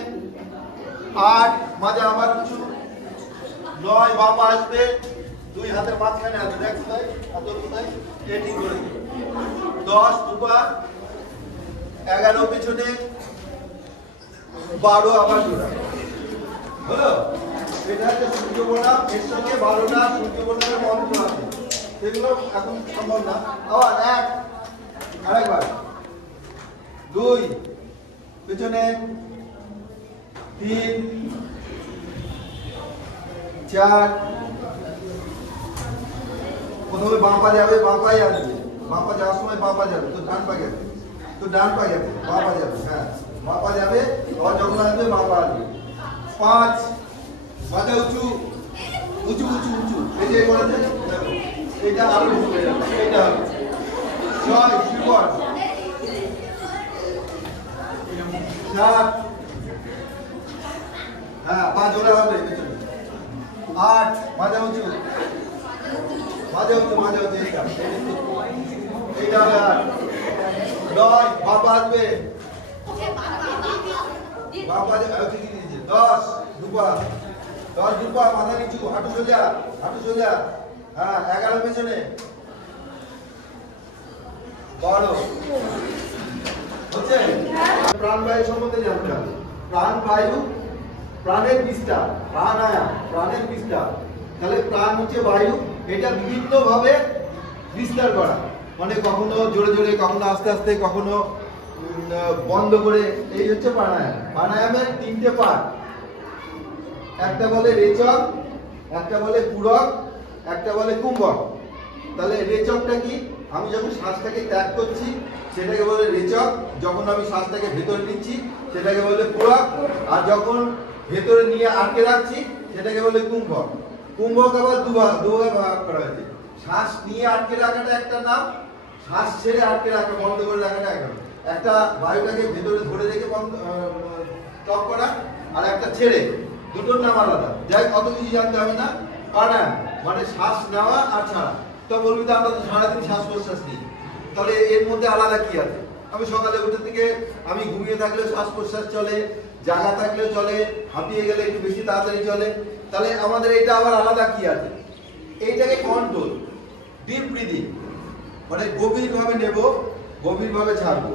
8 মাজা আবার উঁচু, 9 বাঁ পা আসবে, 2 হাতের মাঝখানে আছে, দেখ কোথায়, হাতের কোথায়, এই ঠিক করে দিই। 10 2 পা, 11 পেছনে, 12 আবার জোড়া, হলো? এটা হচ্ছে সূর্য প্রণাম, এর সঙ্গে 12টা সূর্য প্রণামের মন্ত্র আছে, সেগুলো এখন সম্ভব না। আবার 1, আরেকবার 2, পেছনে 3 4 প্রথমে বাঁ পা যাবে, বাঁ পায়ে আসবে, বাঁ পা যাওয়ার সময় বাঁ পা যাবে, তো ডান পা গেছে, তো ডান পা গেছে, বাঁ পা যাবে, হ্যাঁ বাঁ পা যাবে, আবার যখন আসবে বাঁ পা আসবে। 5 মাথা উঁচু উঁচু উঁচু উঁচু, এই যে করেছে দেখো, এটা আরো উঁচু হয়ে যাবে, এটা হবে 6 শিকড় 7 হ্যাঁ 5 জোড়া হবে পেছনে 8 মাথা উঁচু মাঝে হচ্ছে এইটা হবে 8 9 বাবা আসবে বাবা ঠিক দিয়েছে 10 দুপা 10 দুপা মাথা নিচু হাঁটু সোজা হ্যাঁ 11 পেছনে 12 হচ্ছে প্রাণবায়ু সম্বন্ধে জানতে হবে প্রাণবায়ু প্রাণের বিস্তার প্রাণের বিস্তার তাহলে প্রাণ হচ্ছে বায়ু এটা বিভিন্ন ভাবে বিস্তার করা মানে কখনো জোরে জোরে কখনো আস্তে আস্তে কখনো বন্ধ করে এই হচ্ছে প্রাণায়ামের 3টে পার্ট একটা বলে রেচক একটা বলে পূরক একটা বলে কুম্ভক তাহলে রেচকটা কি আমি যখন শ্বাসটাকে ত্যাগ করছি সেটাকে বলে রেচক যখন আমি শ্বাসটাকে ভেতরে নিচ্ছি সেটাকে বলে পূরক আর যখন ভেতরে নিয়ে আটকে রাখছি সেটাকে বলে কুম্ভক কুম্ভক আবার দুভাবে ভাগ করা হয়েছে শ্বাস নিয়ে আটকে রাখাটা একটা নাম শ্বাস ছেড়ে আটকে রাখা বন্ধ করে রাখাটা একটা বায়ুটাকে ভেতরে ধরে রেখে বন্ধ স্টপ করা আর একটা ছেড়ে দুটোর নাম আলাদা যাই কত কিছু জানতে হবে না প্রাণায়াম মানে শ্বাস নেওয়া আর ছাড়া তো বলবি তো আমরা তো সারাদিন শ্বাস প্রশ্বাস নিই তাহলে এর মধ্যে আলাদা কি আছে আমি সকালে উঠে থেকে আমি ঘুমিয়ে থাকলেও শ্বাস প্রশ্বাস চলে জাগা থাকলেও চলে হাঁপিয়ে গেলে একটু বেশি তাড়াতাড়ি চলে তাহলে আমাদের এটা আবার আলাদা কি আছে এইটাকে কন্ট্রোল ডিপ ব্রিদিং মানে গভীরভাবে নেব গভীরভাবে ছাড়বো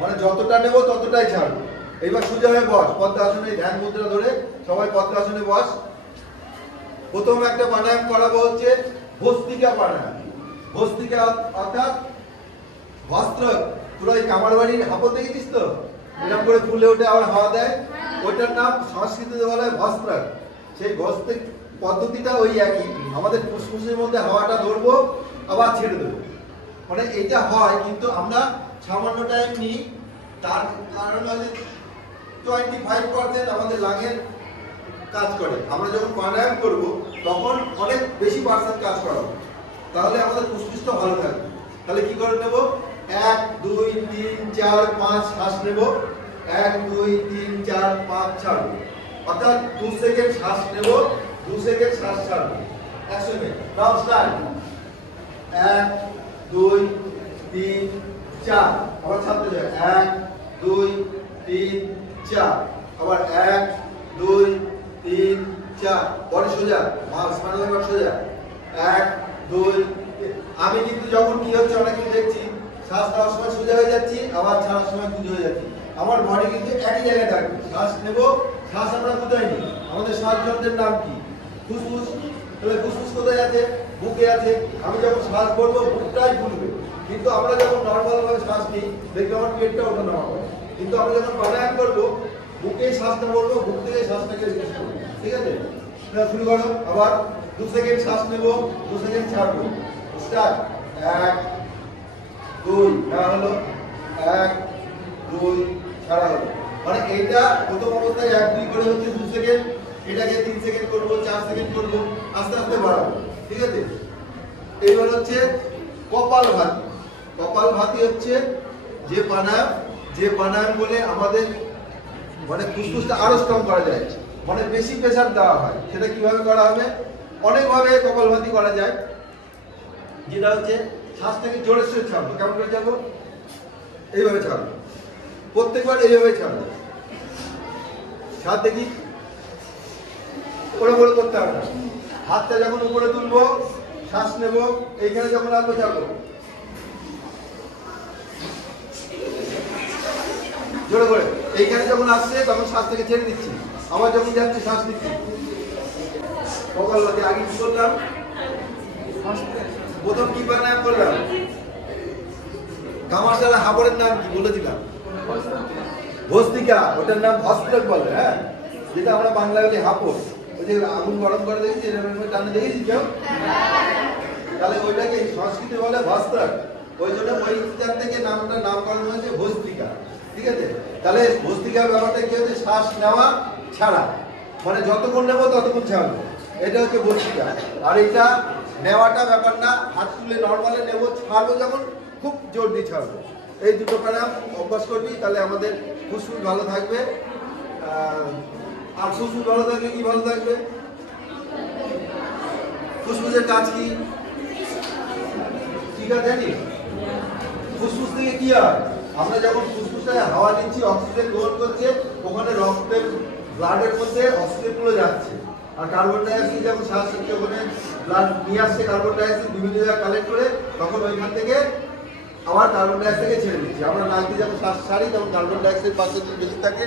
মানে যতটা নেব ততটাই ছাড়বো এইবার সোজা হয়ে বস পদ্মাসনে ধ্যান মুদ্রা ধরে সবাই পদ্মাসনে বস প্রথম একটা প্রাণায়াম করাবো হচ্ছে ভস্ত্রিকা প্রাণায়াম ভস্ত্রিকা অর্থাৎ বস্ত্র তোরা এই কামার বাড়ির হাঁপো দেখেছিস তো এরকম করে ফুলে ওঠে আবার হাওয়া দেয় ওইটার নাম সংস্কৃতিতে বলা হয় ভস্ত্রাক সেই ভস্ত্রিক পদ্ধতিটা ওই একই আমাদের ফুসফুসের মধ্যে হাওয়াটা ধরবো আবার ছেড়ে দেবো মানে এটা হয় কিন্তু আমরা সামান্য টাইম নিই তার কারণ হচ্ছে 25% আমাদের লাঙের কাজ করে আমরা যখন প্রাণায়াম করবো তখন অনেক বেশি পার্সেন্ট কাজ করাবো তাহলে আমাদের ফুসফুসটা ভালো থাকবে তাহলে কি করে নেব 1 2 3 4 5 শ্বাস নেব 1 2 3 4 5 ছাড়বো অর্থাৎ 2 সেকেন্ড শ্বাস নেব 2 সেকেন্ড শ্বাস ছাড়বো 1 সেকেন্ড নাও স্টার্ট 1 2 3 4 আবার ছাড়তে যাই 1 2 3 4 আবার 1 2 3 4 পরে সোজা স্পাইনাল কর্ড সোজা 1 2 আমি কিন্তু যখন কি হচ্ছে অনেক কিছু দেখছি শ্বাস নেওয়ার সময় সোজা হয়ে যাচ্ছি আবার ছাড়ার সময় গুঁজে হয়ে যাচ্ছি আমার বডি কিন্তু একই জায়গায় থাকবে শ্বাস নেব শ্বাস আমরা কোথায় নিই আমাদের শ্বাসযন্ত্রের নাম কি ফুসফুস তাহলে ফুসফুস কোথায় আছে বুকে আছে আমি যখন শ্বাস করবো বুকটাই ফুলবে কিন্তু আমরা যখন নর্মাল ভাবে শ্বাস নিই দেখবে আমার পেটটা ওঠানামা করে কিন্তু আমরা যখন প্রাণায়াম করবো বুকে শ্বাসটা বলবো বুক থেকে শ্বাসটাকে রিলিজ করবো ঠিক আছে শুরু করো আবার 2 সেকেন্ড শ্বাস নেব 2 সেকেন্ড ছাড়বো স্টার্ট 1 2 না হলো 1 2 ছাড়া হলো মানে এইটা প্রথম অবস্থায় 1 2 করে হচ্ছে 2 সেকেন্ড এটাকে 3 সেকেন্ড করব 4 সেকেন্ড করব আস্তে আস্তে বাড়াবো ঠিক আছে এইবার হচ্ছে কপালভাতি হচ্ছে যে প্রাণায়াম বলে আমাদের মানে ফুসফুসটা আরো স্ট্রং করা যায় মানে বেশি প্রেসার দেওয়া হয় সেটা কিভাবে করা হবে অনেকভাবে কপালভাতি করা যায় যেটা হচ্ছে শ্বাসটাকে জোরে সোরে ছাড়বো কেমন করে ছাড়বো এইভাবে ছাড়বো প্রত্যেকবার এইভাবে ছাড়বো ছাড় দেখি ওরা বলে করতে হবে না হাতটা যখন উপরে তুলবো শ্বাস নেব এইখানে যখন আসবো ছাড়বো জোরে করে এইখানে যখন আসছে তখন শ্বাস থেকে ছেড়ে দিচ্ছি আবার যখন যাচ্ছে শ্বাস নিচ্ছি কপালভাতি আগে কি করলাম প্রথম কি প্রাণায়াম করলাম গামাশালা হাবরের নাম কি বলেছিলাম ভস্তিকা, ওটার নাম ভস্ত্রক বলে, হ্যাঁ, যেটা আমরা বাংলায় বলি হাঁপড়। ওই যে আগুন গরম করে দেখেছি, এরকম টানে দেখেছি কেউ? তাহলে ওইটাকে সংস্কৃতে বলে ভস্ত্রক। ওই জন্য ওইটার থেকে নামকরণ হয়েছে ভস্তিকা। ঠিক আছে? তাহলে ভস্তিকার ব্যাপারটা কি হচ্ছে? শ্বাস নেওয়া ছাড়া, মানে যতক্ষণ নেবো ততক্ষণ ছাড়বো, এটা হচ্ছে ভস্তিকা। আর এটা নেওয়াটা ব্যাপার না, হাত তুলে নর্মালে নেবো, ছাড়বো যখন খুব জোর দিয়ে ছাড়বো। এই দুটো প্রাণায়াম অভ্যাস করবি, তাহলে আমাদের ফুসফুস ভালো থাকবে। আর ফুসফুস ভালো থাকলে কি ভালো থাকবে? ফুসফুসের কাজ কি? ঠিক আছে, জানি ফুসফুস থেকে কি হয়? আমরা যখন ফুসফুসে হাওয়া নিচ্ছি, অক্সিজেন গ্রহণ করছে, ওখানে রক্তের ব্লাডের মধ্যে অক্সিজেন গুলো যাচ্ছে, আর কার্বন ডাই অক্সাইড যখন শ্বাস নিচ্ছে ওখানে ব্লাড নিয়ে আসছে, কার্বন ডাই অক্সাইড বিভিন্ন জায়গায় কালেক্ট করে, তখন ওইখান থেকে আবার কার্বন ডাই অক্সাইডকে ছেড়ে দিচ্ছি। আমরা নাক দিয়ে যখন শ্বাস ছাড়ি তখন কার্বন ডাই অক্সাইড পার্সেন্টেজ বেশি থাকে,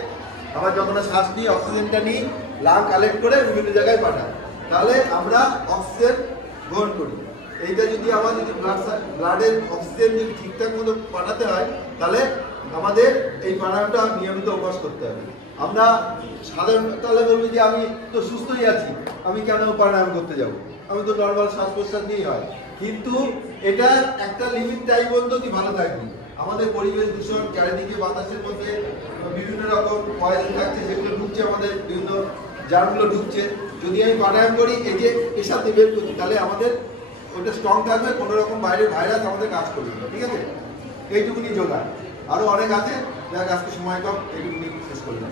আবার যখন শ্বাস নিই অক্সিজেনটা নিই, লাং কালেক্ট করে বিভিন্ন জায়গায় পাঠায়, তাহলে আমরা অক্সিজেন গ্রহণ করি। এইটা যদি আমার ব্লাডের অক্সিজেন যদি ঠিকঠাক মতো পাঠাতে হয়, তাহলে আমাদের এই প্রাণায়ামটা নিয়মিত অভ্যাস করতে হবে। আমরা সাধারণ তাহলে বলবি যে আমি তো সুস্থই আছি, আমি কেন প্রাণায়াম করতে যাব, আমি তো নর্মাল শ্বাস প্রশ্বাস নিয়েই হয়। কিন্তু এটা একটা লিমিট টাইম পর্যন্ত তুই ভালো থাকবি। আমাদের পরিবেশ দূষণ, চারিদিকে বাতাসের মধ্যে বিভিন্ন রকম পয়জন থাকছে, যেগুলো ঢুকছে, আমাদের বিভিন্ন জারগুলো ঢুকছে। যদি আমি প্রাণায়াম করি, এই যে এর সাথে বের করছি, তাহলে আমাদের ওটা স্ট্রং থাকবে, কোনো রকম বাইরের ভাইরাস আমাদের কাজ করবে না। ঠিক আছে? এইটুকুনি যোগা, আরো অনেক আছে, দেখ আজকে সময় কম, এইটুকুনি শেষ করলাম।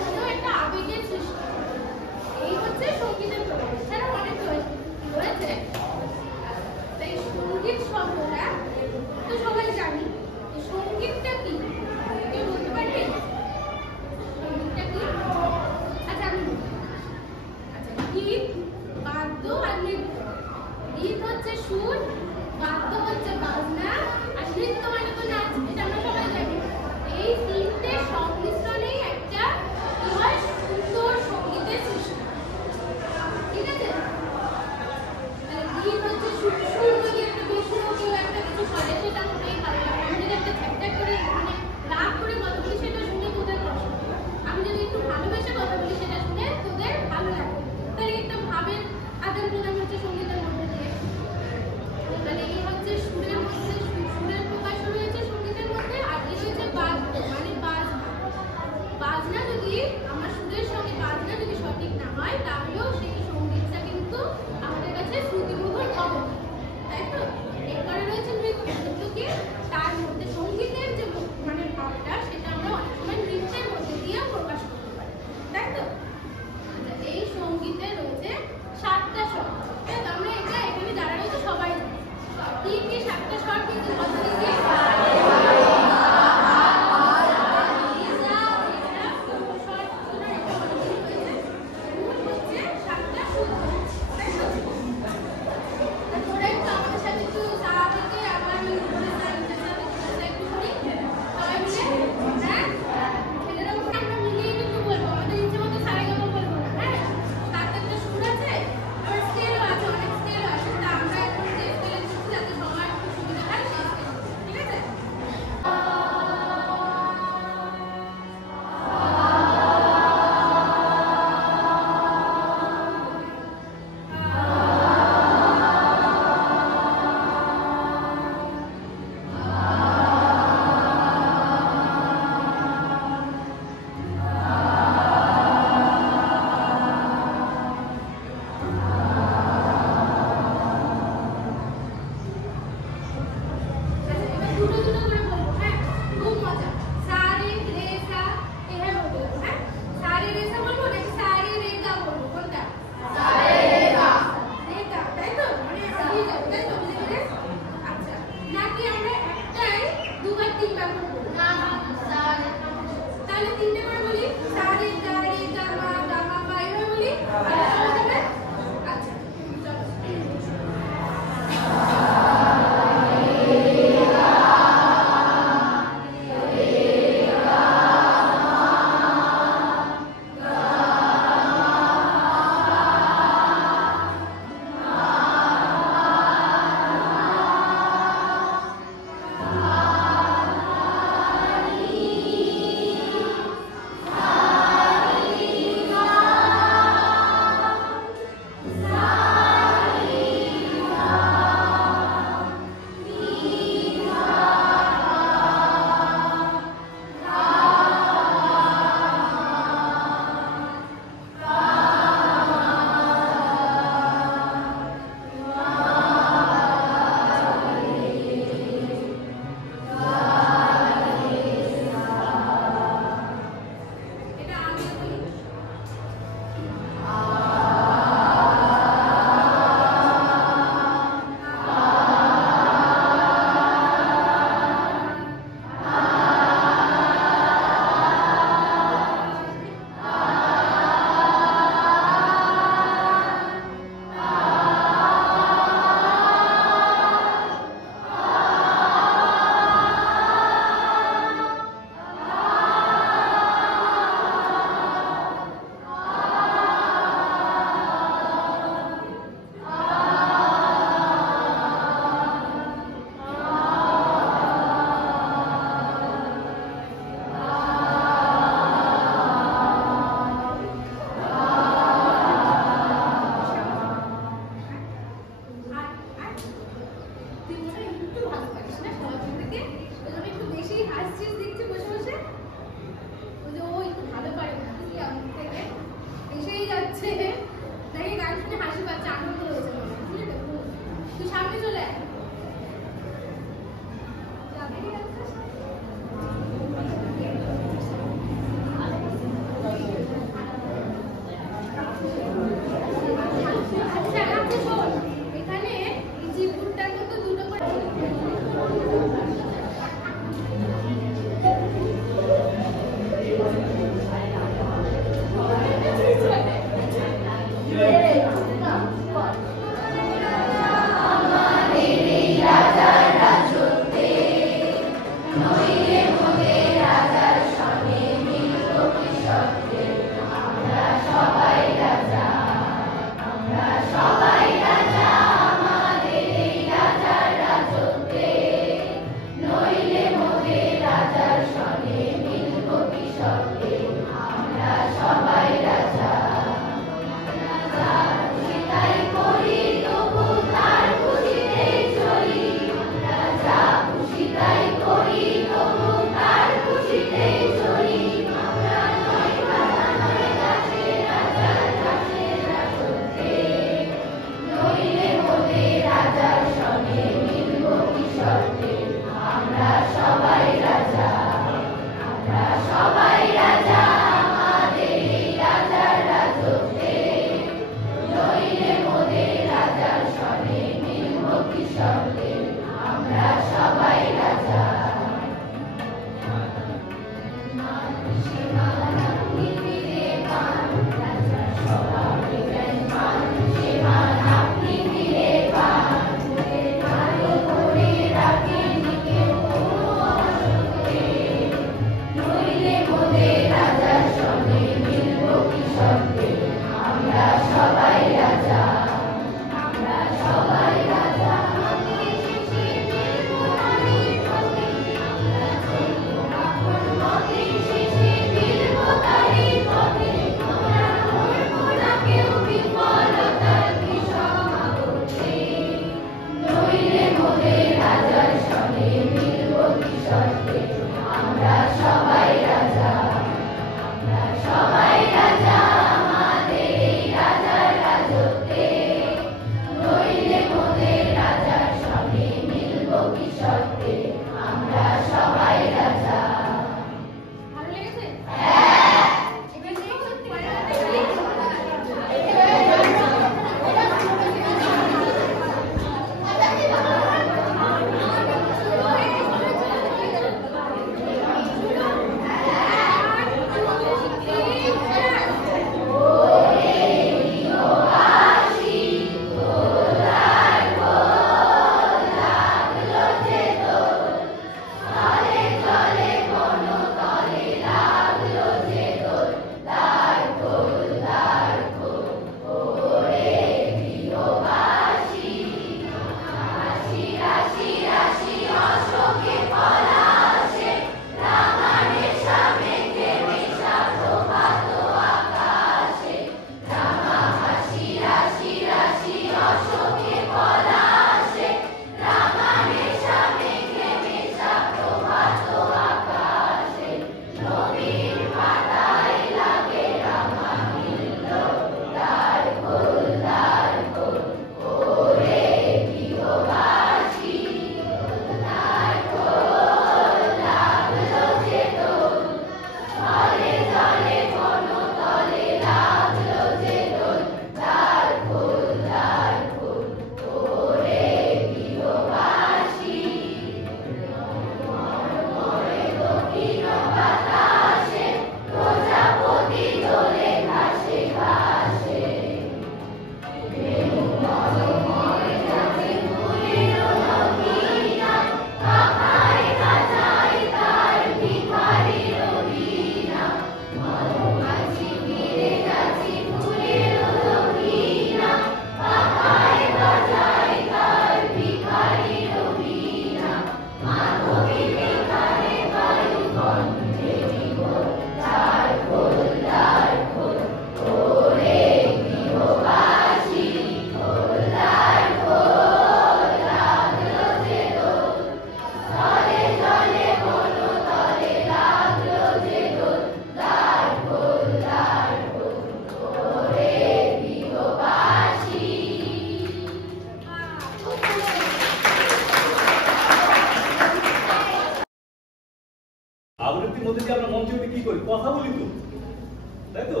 তাই তো?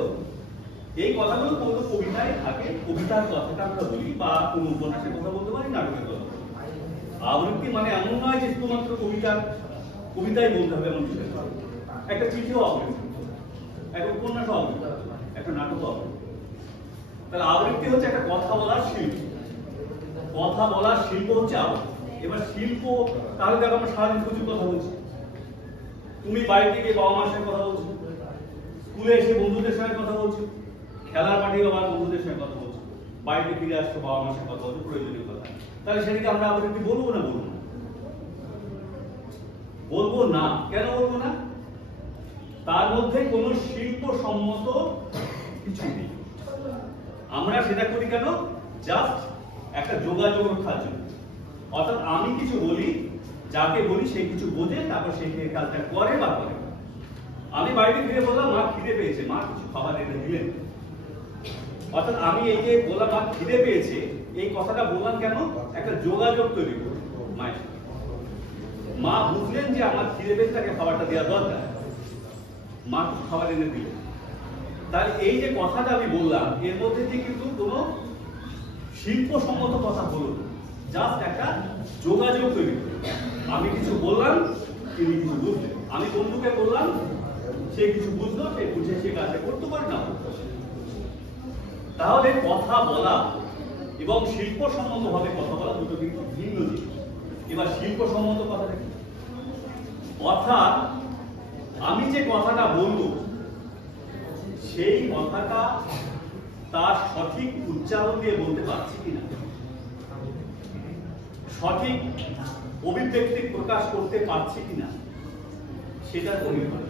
এই কথাগুলো কোনো কবিতায় থাকে, কবিতার কথাটা আমরা বলি, বা কোনো উপন্যাসের কথা বলতে পারি, নাটকের কথা বলতে পারি। আবৃত্তি মানে এমন নয় যে শুধুমাত্র কবিতাই বলতে হবে এমন বিষয়। একটা চিঠিও আবৃত্তি, একটা উপন্যাসও আবৃত্তি, একটা নাটকও আবৃত্তি। তাহলে আবৃত্তি হচ্ছে একটা কথা বলার শিল্প। কথা বলার শিল্প হচ্ছে আবৃত্তি। এবার শিল্প, তাহলে দেখো আমরা সারাদিন প্রচুর কথা বলছি। তুমি বাড়ি থেকে বাবা মার সঙ্গে কথা বলছো, স্কুলে এসে বন্ধুদের সঙ্গে কথা বলছো, খেলার মাঠে বাবার বন্ধুদের সঙ্গে কথা বলছো, বাড়িতে ফিরে আসছো বাবা মার সঙ্গে কথা বলছো, প্রয়োজনীয় কথা। তাহলে সেটাকে আমরা আবৃত্তি বলবো না? বলবো না। বলবো না। কেন বলবো না? তার মধ্যে কোনো শিল্পসম্মত কিছু নেই। আমরা সেটা করি কেন? জাস্ট একটা যোগাযোগ রক্ষার জন্য। অর্থাৎ আমি কিছু বলি, যাকে বলি সে কিছু বোঝে, তারপর সে কাজটা করে বা করে। আমি বাড়িতে ফিরে বললাম মা খিদে পেয়েছে, মা কিছু খাবার এনে দিলেন। অর্থাৎ আমি এই যে বললাম মা খিদে পেয়েছে, এই কথাটা বললাম কেন? একটা যোগাযোগ তৈরি করব মায়ের সাথে। মা বুঝলেন যে আমার খিদে পেয়েছে, তাকে খাবারটা দেওয়া দরকার, মা কিছু খাবার এনে দিলেন। তাহলে এই যে কথাটা আমি বললাম, এর মধ্যে দিয়ে কিন্তু কোনো শিল্পসম্মত কথা হলো না, জাস্ট একটা যোগাযোগ তৈরি করল। আমি কিছু বললাম, তিনি কিছু বুঝলেন। আমি বন্ধুকে বললাম, সে কিছু বুঝলো, সে বুঝে সে কাজটা করতে পারে না। তাহলে কথা বলা এবং শিল্পসম্মত ভাবে কথা বলা দুটো কিন্তু ভিন্ন জিনিস। এবার শিল্পসম্মত কথাটা কি? অর্থাৎ আমি যে কথাটা বলবো, সেই কথাটা তার সঠিক উচ্চারণ দিয়ে বলতে পারছি কিনা, সঠিক অভিব্যক্তি প্রকাশ করতে পারছি কিনা, সেটা তো নির্ভর।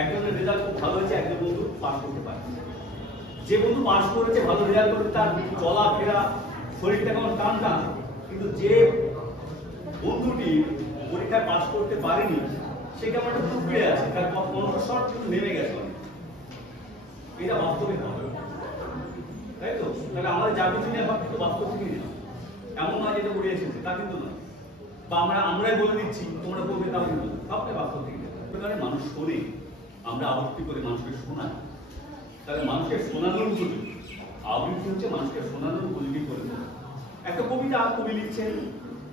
একজনের রেজাল্ট খুব ভালো হয়েছে, একজন বন্ধু পাস করতে পারছে। যে বন্ধু পাস করেছে, ভালো রেজাল্ট করে, তার চলাফেরা, শরীরটা কেমন টান টান, কিন্তু যে বন্ধুটি পরীক্ষায় পাস করতে পারেনি, সে কেমন একটা টুকরে আছে, তার কণ্ঠস্বর কিন্তু নেমে গেছে। এটা বাস্তবে হবে, তাই তো? তাহলে আমাদের যা কিছু নিয়ে কিন্তু বাস্তব থেকে নেই, এমন নয় যেটা উড়ে এসেছে, তা কিন্তু নয়। বা আমরাই বলে দিচ্ছি তোমরা বলবে, তাও কিন্তু সবটাই বাস্তব থেকে। মানুষ শোনে, আমরা আবৃত্তি করে মানুষকে শোনাই। তাহলে মানুষকে শোনানোর উপযোগী আবৃত্তি হচ্ছে মানুষকে শোনানোর উপযোগী করে দেয়। একটা কবিতা কবি লিখছেন,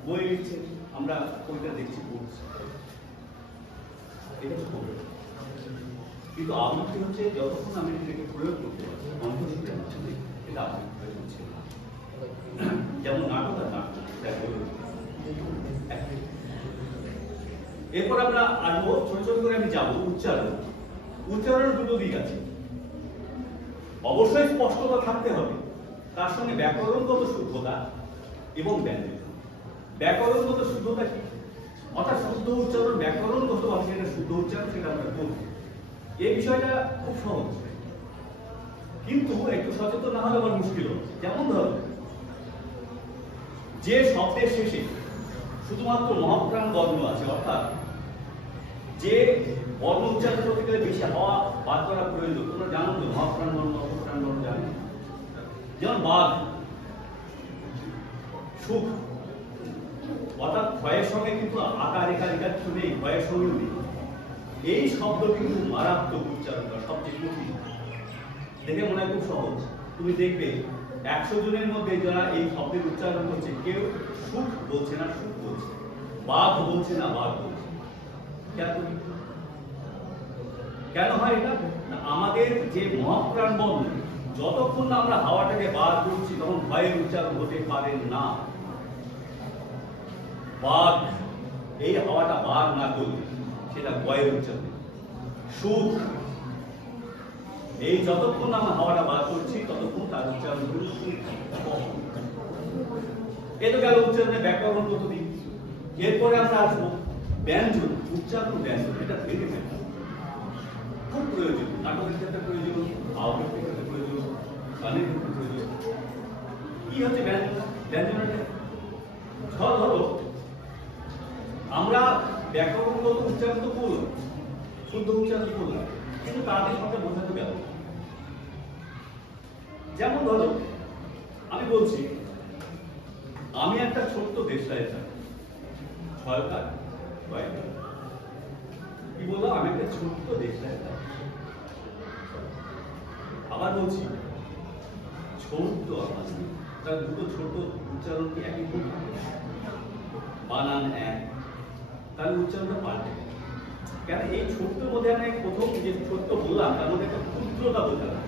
বই লিখছেন, আমরা কবিতা দেখছি, পড়ছি, এটা হচ্ছে কবিতা। কিন্তু আবৃত্তি হচ্ছে যতক্ষণ আমি এটাকে প্রয়োগ করতে পারি, কণ্ঠশিক্ষা হচ্ছে এটা আবৃত্তি হচ্ছে। যেমন নাটক আর নাটক, এরপর আমরা আসবো ছোট ছোট করে আমি যাবো উচ্চারণ। উচ্চারণের দুটো দিক আছে, অবশ্যই স্পষ্টতা থাকতে হবে, তার সঙ্গে ব্যাকরণগত শুদ্ধতা এবং ব্যঞ্জন। ব্যাকরণগত শুদ্ধতা কি? অর্থাৎ শুদ্ধ উচ্চারণ, ব্যাকরণগত আছে এটা শুদ্ধ উচ্চারণ, সেটা আমরা বলবো। এই বিষয়টা খুব সহজ, কিন্তু একটু সচেতন না হলে আবার মুশকিল হবে। যেমন ধরো, যে শব্দের শেষে শুধুমাত্র মহাপ্রাণ বর্ণ আছে, অর্থাৎ যে বর্ণ উচ্চারণ করতে গেলে বেশি হওয়া বাদ করা প্রয়োজন। তোমরা জানো তো মহাপ্রাণ বর্ণ, অপপ্রাণ বর্ণ জানো? যেমন বাঘ, সুখ, অর্থাৎ ভয়ের সঙ্গে কিন্তু আকার রেখা রেখা কিছু নেই, ভয়ের সঙ্গেও নেই। এই শব্দ কিন্তু মারাত্মক উচ্চারণ করা সবচেয়ে কঠিন। দেখে মনে হয় খুব সহজ, তুমি দেখবে 100 জনের মধ্যে যারা এই শব্দের উচ্চারণ করছে, কেউ সুখ বলছে না সুখ বলছে, বাঘ বলছে না বাঘ বলছে। কেন হয় এটা? আমাদের যে মহাপ্রাণ বর্ণ, যতক্ষণ না আমরা হাওয়াটাকে বার করছি, তখন ভয়ের উচ্চারণ হতে পারে না। বাঘ, এই হাওয়াটা বার না করলে সেটা ভয়ের উচ্চারণ। সুখ, এই যতক্ষণ আমরা হাওয়াটা বার করছি, ততক্ষণ তার উচ্চারণ হল সুখ। এ তো গেল উচ্চারণের ব্যাকরণগত দিক। এরপরে আমরা আসবো ব্যঞ্জন, উচ্চারণ ব্যঞ্জন। এটা ভেবে ফেলতে খুব প্রয়োজন, নাটকের ক্ষেত্রে প্রয়োজন, আবৃত্তির ক্ষেত্রে প্রয়োজন, গানের ক্ষেত্রে প্রয়োজন। কি হচ্ছে ব্যঞ্জন? ব্যঞ্জনের ধরো আমরা ব্যাকরণগত উচ্চারণ তো করলাম, শুদ্ধ উচ্চারণ করলাম, কিন্তু তাদের সাথে বোঝাতে গেল। যেমন ধরো আমি বলছি, আমি একটা ছোট্ট দেশলাইয়ে থাকি, ছয়কার কি বললাম? আমি একটা ছোট্ট দেশলাইয়ে থাকি। আবার বলছি, ছোট্ট আওয়াজ, তার দুটো ছোট উচ্চারণ কি একই ভুল? বানান এক, তাহলে উচ্চারণটা পাল্টে। কেন এই ছোট্ট মধ্যে আমি প্রথম যে ছোট্ট বললাম তার মধ্যে একটা ক্ষুদ্রতা বলতে হবে,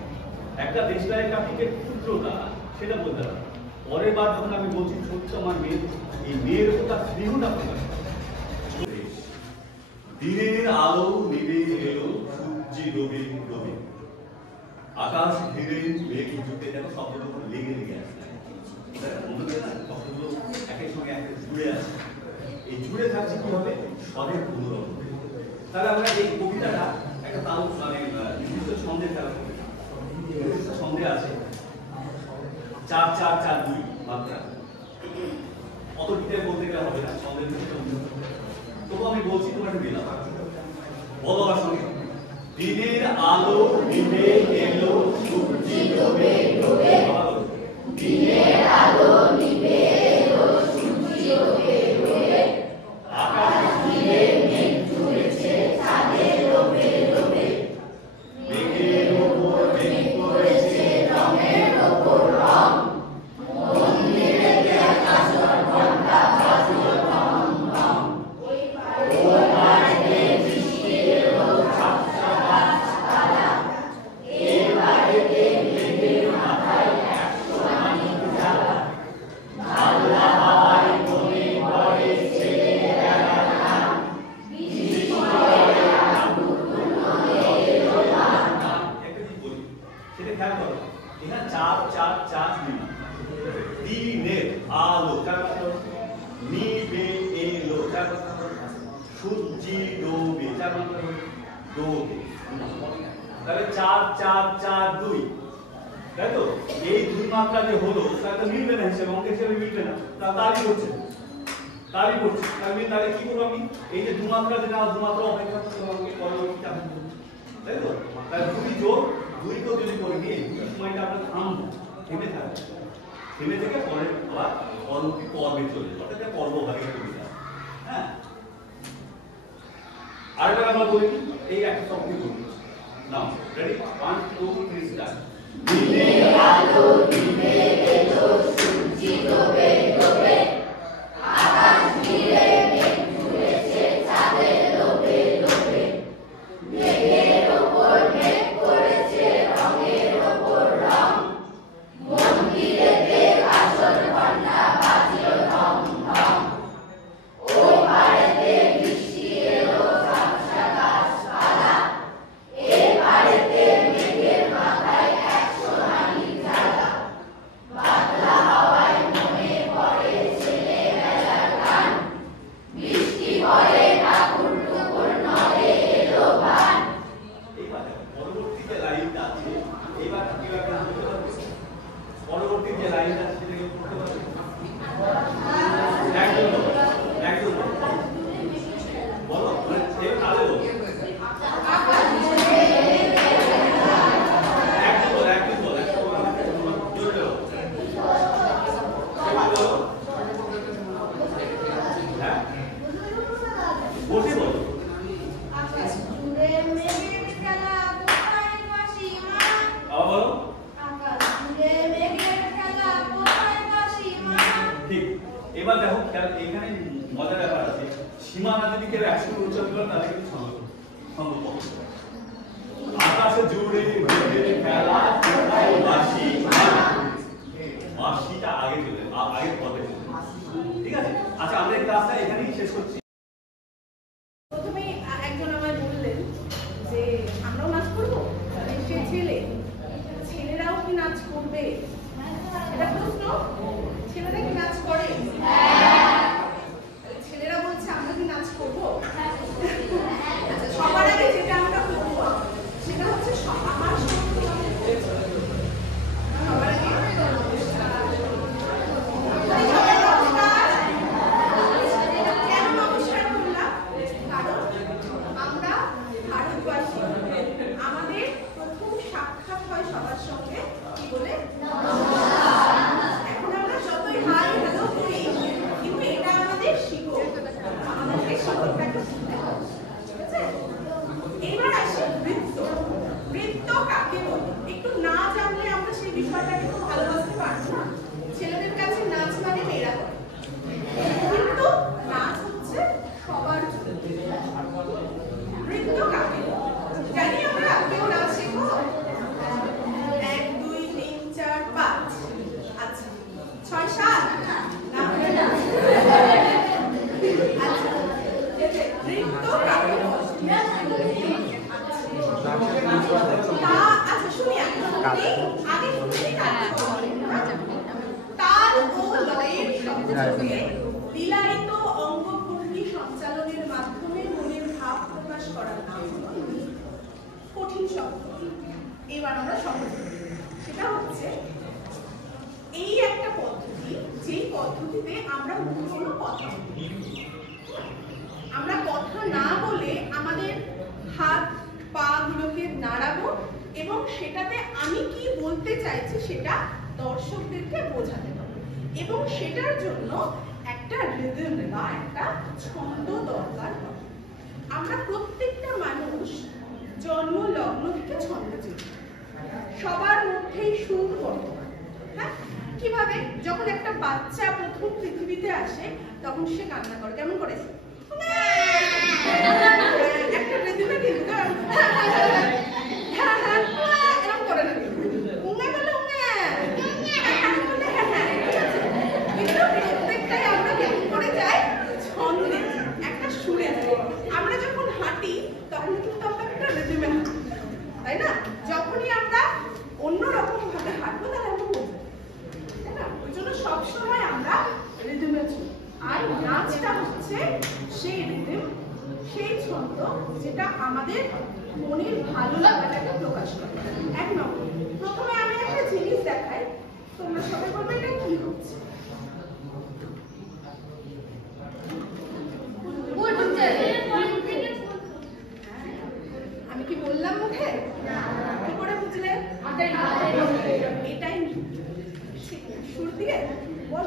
একটা দেশলাই ট্রাফিকের ক্ষুদ্রতা সেটা বলতে হবে। পরের বার যখন আমি বলছি ছোট্ট আমার মেয়ে, এই মেয়ের উপর তার স্নেহটা প্রকাশ করে। দিনের আলো নিভে এলো, সূর্যি ডোবে ডোবে, আকাশ ঘিরে মেঘ জুটে, দেখো শব্দগুলো লেগে লেগে আসছে, শব্দগুলো একের সঙ্গে একে জুড়ে আছে। এই জুড়ে থাকছে কি হবে? স্বরের পুনরাবৃত্তি। তাহলে আমরা এই কবিতাটা একটা তাল মানে নির্দিষ্ট ছন্দে খেলা করি। নির্দিষ্ট ছন্দে আছে 4-4-4-2 মাত্রা। অত ডিটেল বলতে গেলে হবে না, ছন্দের ভিতরে তবু আমি বলছি, তোমাকে দিলাম, বলো আমার সঙ্গে। দিনের আলো নিভে এলো, সূর্যি ডোবে ডোবে, দিনের আলো নিভে এলো, সূর্যি ডোবে ডোবে, আকাশ ঘিরে মেঘ জুড়েছে, চাঁদের লোভে লোভে, মেঘের ওপর মেঘ পড়েছে, রঙের ওপর রং, মন্দিরেতে কাঁসর ঘণ্টা বাজলো ঢং ঢং, ওই বাড়িতে বৃষ্টি এলো, ঝাপসা গাছপালা, এই বাড়িতে মেঘের মাথায় 100 মানিক জ্বালা, ঝাল্লা হাওয়ায় মনে পড়ে ছেলেবেলার গান, বৃষ্টি পড়ে ঠাকুর পূর্ণ এলো গান। একটা কি বলি সেটা খেয়াল করো, এখানে 4-4-4 দিনের আলো, নিভে এলো, সূর্যি ডোবে, ডোবে, তাহলে 4-4-4-2, তাই তো? এই 2 মাত্রা যে হলো তাহলে তো মিলবে না, হিসেবে অঙ্ক হিসেবে মিলবে না, তারই হচ্ছে, তারই করছে। তাহলে কি করবো আমি? এই যে 2 মাত্রা যেটা 2 মাত্রা অপেক্ষা করতে পরবর্তীতে আমি করবো, তাই তো? তাহলে 2 যোগ 2 কেও যদি করে নিয়ে সময়টা আমরা থামবো, থেমে থাকবো, থেমে থেকে পরে আবার পরবর্তী পর্বে চলে যাবো, অর্থাৎ পর্বভাগে কবিতা। হ্যাঁ, আরেকবার আমরা বলি, এই একটা শব্দ বলি, নাও রেডি, 1 2 3 স্টার্ট। দিনের আলো নিভে এলো, সূর্যি ডোবে ডোবে, আকাশ ঘিরে মেঘ জুড়েছে, চাঁদের লোভে লোভে, মেঘের ওপর মেঘ পড়েছে, রঙের ওপর রং, মন্দিরেতে কাঁসর ঘণ্টা বাজলো ঢং ঢং, ওই বাড়িতে বৃষ্টি এলো, ঝাপসা গাছপালা, এই বাড়িতে মেঘের মাথায় 100 মানিক জ্বালা, বাদলা হাওয়ায় মনে পড়ে ছেলেবেলার গান, বৃষ্টি পড়ে ঠাকুর পূর্ণ এলো গান। এইবার পরবর্তী যে লাইনটা আছে, এইবার কিভাবে বলতে পারবে? পরবর্তী যে লাইনটা আছে সেটাকে পড়তে পারবে? একদম বলো, এবার তাহলে বলো, এবার দেখো খেয়াল, এখানে মজার ব্যাপার আছে, সীমানা যদি কেউ 100 উচ্চারণ করে তাহলে কিন্তু সম্ভব। আকাশে জুড়ে মেঘের খেলা, বাঁশি, বাঁশিটা আগে চলে, আগে পদে চলে, ঠিক আছে? আচ্ছা, আমরা এই ক্লাসটা এখানেই শেষ করছি। প্রথমে একজন আমায় বললেন যে আমরাও নাচ করবো, সে ছেলেরাও কি নাচ করবে? এটা প্রশ্ন। ছেলেরা কি নাচ করে? ছেলেরা বলছে আমরা কি নাচ করবো? আচ্ছা, সবার আগে যেটা আমরা করবো সেটা হচ্ছে আমার সবার আগে কেন নমস্কার করলাম? কারণ আমরা ভারতবাসী, আমাদের প্রথম সাক্ষাৎ হয় সবার সঙ্গে কি বলে? এখন আমরা যতই হাই হ্যালো করি, আগে শুনেছি তার ও লয়ের সঙ্গে লীলায়িত অঙ্গভঙ্গি সঞ্চালনের মাধ্যমে মনের ভাব প্রকাশ করার নাম হলো কঠিন শব্দ। এবার আমরা সহজ সেটা হচ্ছে এই একটা পদ্ধতি, যে পদ্ধতিতে আমরা মুখে কোনো কথা বলি। আমরা কথা না বলে আমাদের হাত পা গুলোকে নাড়াবো এবং সেটাতে আমি কি বলতে চাইছি সেটা দর্শকদেরকে বোঝাতে হবে এবং সেটার জন্য একটা রিদম বা একটা ছন্দ দরকার হবে। আমরা প্রত্যেকটা মানুষ জন্ম লগ্ন থেকে ছন্দযুক্ত, সবার মধ্যেই সুর বর্তমান। হ্যাঁ, কিভাবে? যখন একটা বাচ্চা প্রথম পৃথিবীতে আসে তখন সে কান্না করে, কেমন করে? একটা রিদমে কিন্তু এরকম করে না, উঙ্গা বলে উঙ্গা, কিন্তু প্রত্যেকটাই আমরা কেমন করে যাই? ছন্দে, একটা সুরে যাই। আমরা যখন হাঁটি তখন কিন্তু আমরা একটা রিদমে হাঁটি, তাই না? যখনই আমরা অন্যরকম ভাবে হাঁটবো তাহলে আমরা বলবো, তাই না? ওই জন্য সবসময় আমরা রিদমে চলি। আর নাচটা হচ্ছে সেই রিদম, সেই ছন্দ যেটা আমাদের মনের ভালো লাগাটাকে প্রকাশ করে। এক নম্বর, প্রথমে আমি একটা জিনিস দেখাই, তোমরা সবাই বলবে এটা কি হচ্ছে। আমি কি বললাম মুখে? কি করে বুঝলে? এটাই সুর দিয়ে বল।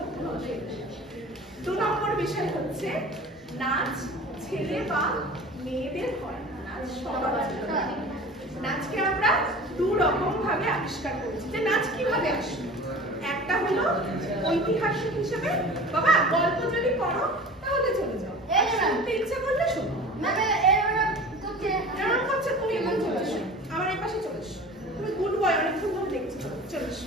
2 নম্বর বিষয় হচ্ছে নাচ ছেলে বা মেয়েদের হয় না, নাচ সবার। নাচকে আমরা 2 রকম ভাবে আবিষ্কার করেছি। যে নাচ কিভাবে আসে, একটা হলো ঐতিহাসিক হিসেবে, বাবা গল্প যদি পড়ো তাহলে চলে যাও, শুনতে ইচ্ছা করলে শোনো। এরকম করছে, তুমি এখন চলে এসো, আমার এই পাশে চলে এসো, তুমি গুড বয়, অনেকক্ষণ ধরে দেখছি, চলে এসো।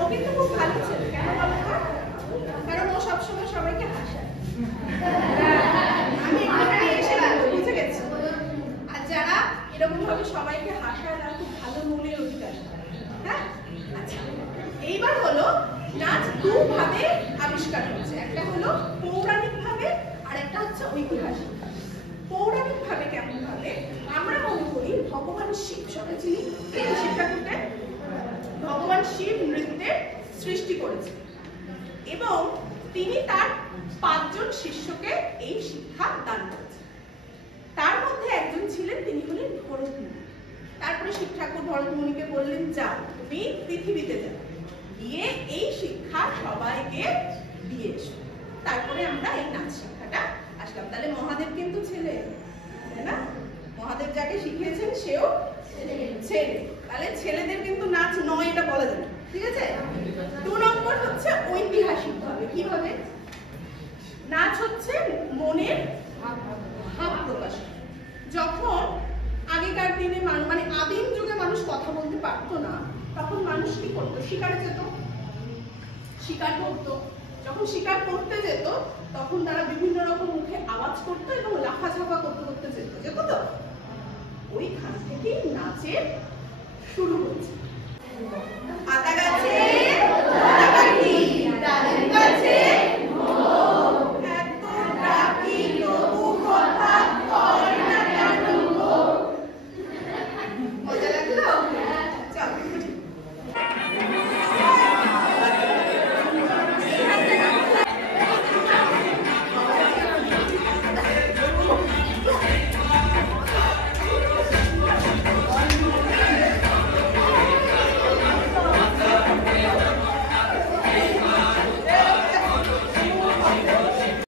ও কিন্তু খুব ভালো ছেলে, কেন বলো তো? কারণ ও সবসময় সবাইকে হাসায়। আমি এখানে এসে বুঝে গেছি, আর যারা এরকম ভাবে সবাইকে হাসায় তারা খুব ভালো মনের অধিকার। হ্যাঁ, আচ্ছা, এইবার হলো নাচ 2 ভাবে আবিষ্কার হচ্ছে, একটা হলো পৌরাণিক ভাবে আর একটা হচ্ছে ঐতিহাসিক। পৌরাণিক ভাবে কেমন ভাবে? আমরা মনে করি ভগবান শিব, সবাই চিনি শিব ঠাকুরকে, ভগবান শিব নৃত্যের সৃষ্টি করেছেন এবং তিনি তার 5 জন শিষ্যকে এই শিক্ষা দান করেছেন। তার মধ্যে একজন ছিলেন, তিনি হলেন ভরতমুনি। তারপরে শিব ঠাকুর ভরতমুনিকে বললেন, যাও তুমি পৃথিবীতে যাও, গিয়ে এই শিক্ষা সবাইকে দিয়ে এসো। তারপরে আমরা এই নাচ শিক্ষাটা আসলাম। তাহলে মহাদেব কিন্তু ছেলে, তাই না? মহাদেব যাকে শিখিয়েছেন সেও ছেলে, তাহলে ছেলেদের কিন্তু নাচ নয় এটা বলা যাবে, ঠিক আছে? 2 নম্বর হচ্ছে ঐতিহাসিক ভাবে। কিভাবে? নাচ হচ্ছে মনের ভাব প্রকাশ। যখন আগেকার দিনে মানে আদিম যুগে মানুষ কথা বলতে পারতো না, তখন মানুষ কি করতো? শিকারে যেত, শিকার করতো। যখন শিকার করতে যেত তখন তারা বিভিন্ন রকম মুখে আওয়াজ করতো এবং লাফাঝাপা করতে করতে যেত তো ওইখান থেকেই নাচের শুরু হচ্ছে। আতা গাছে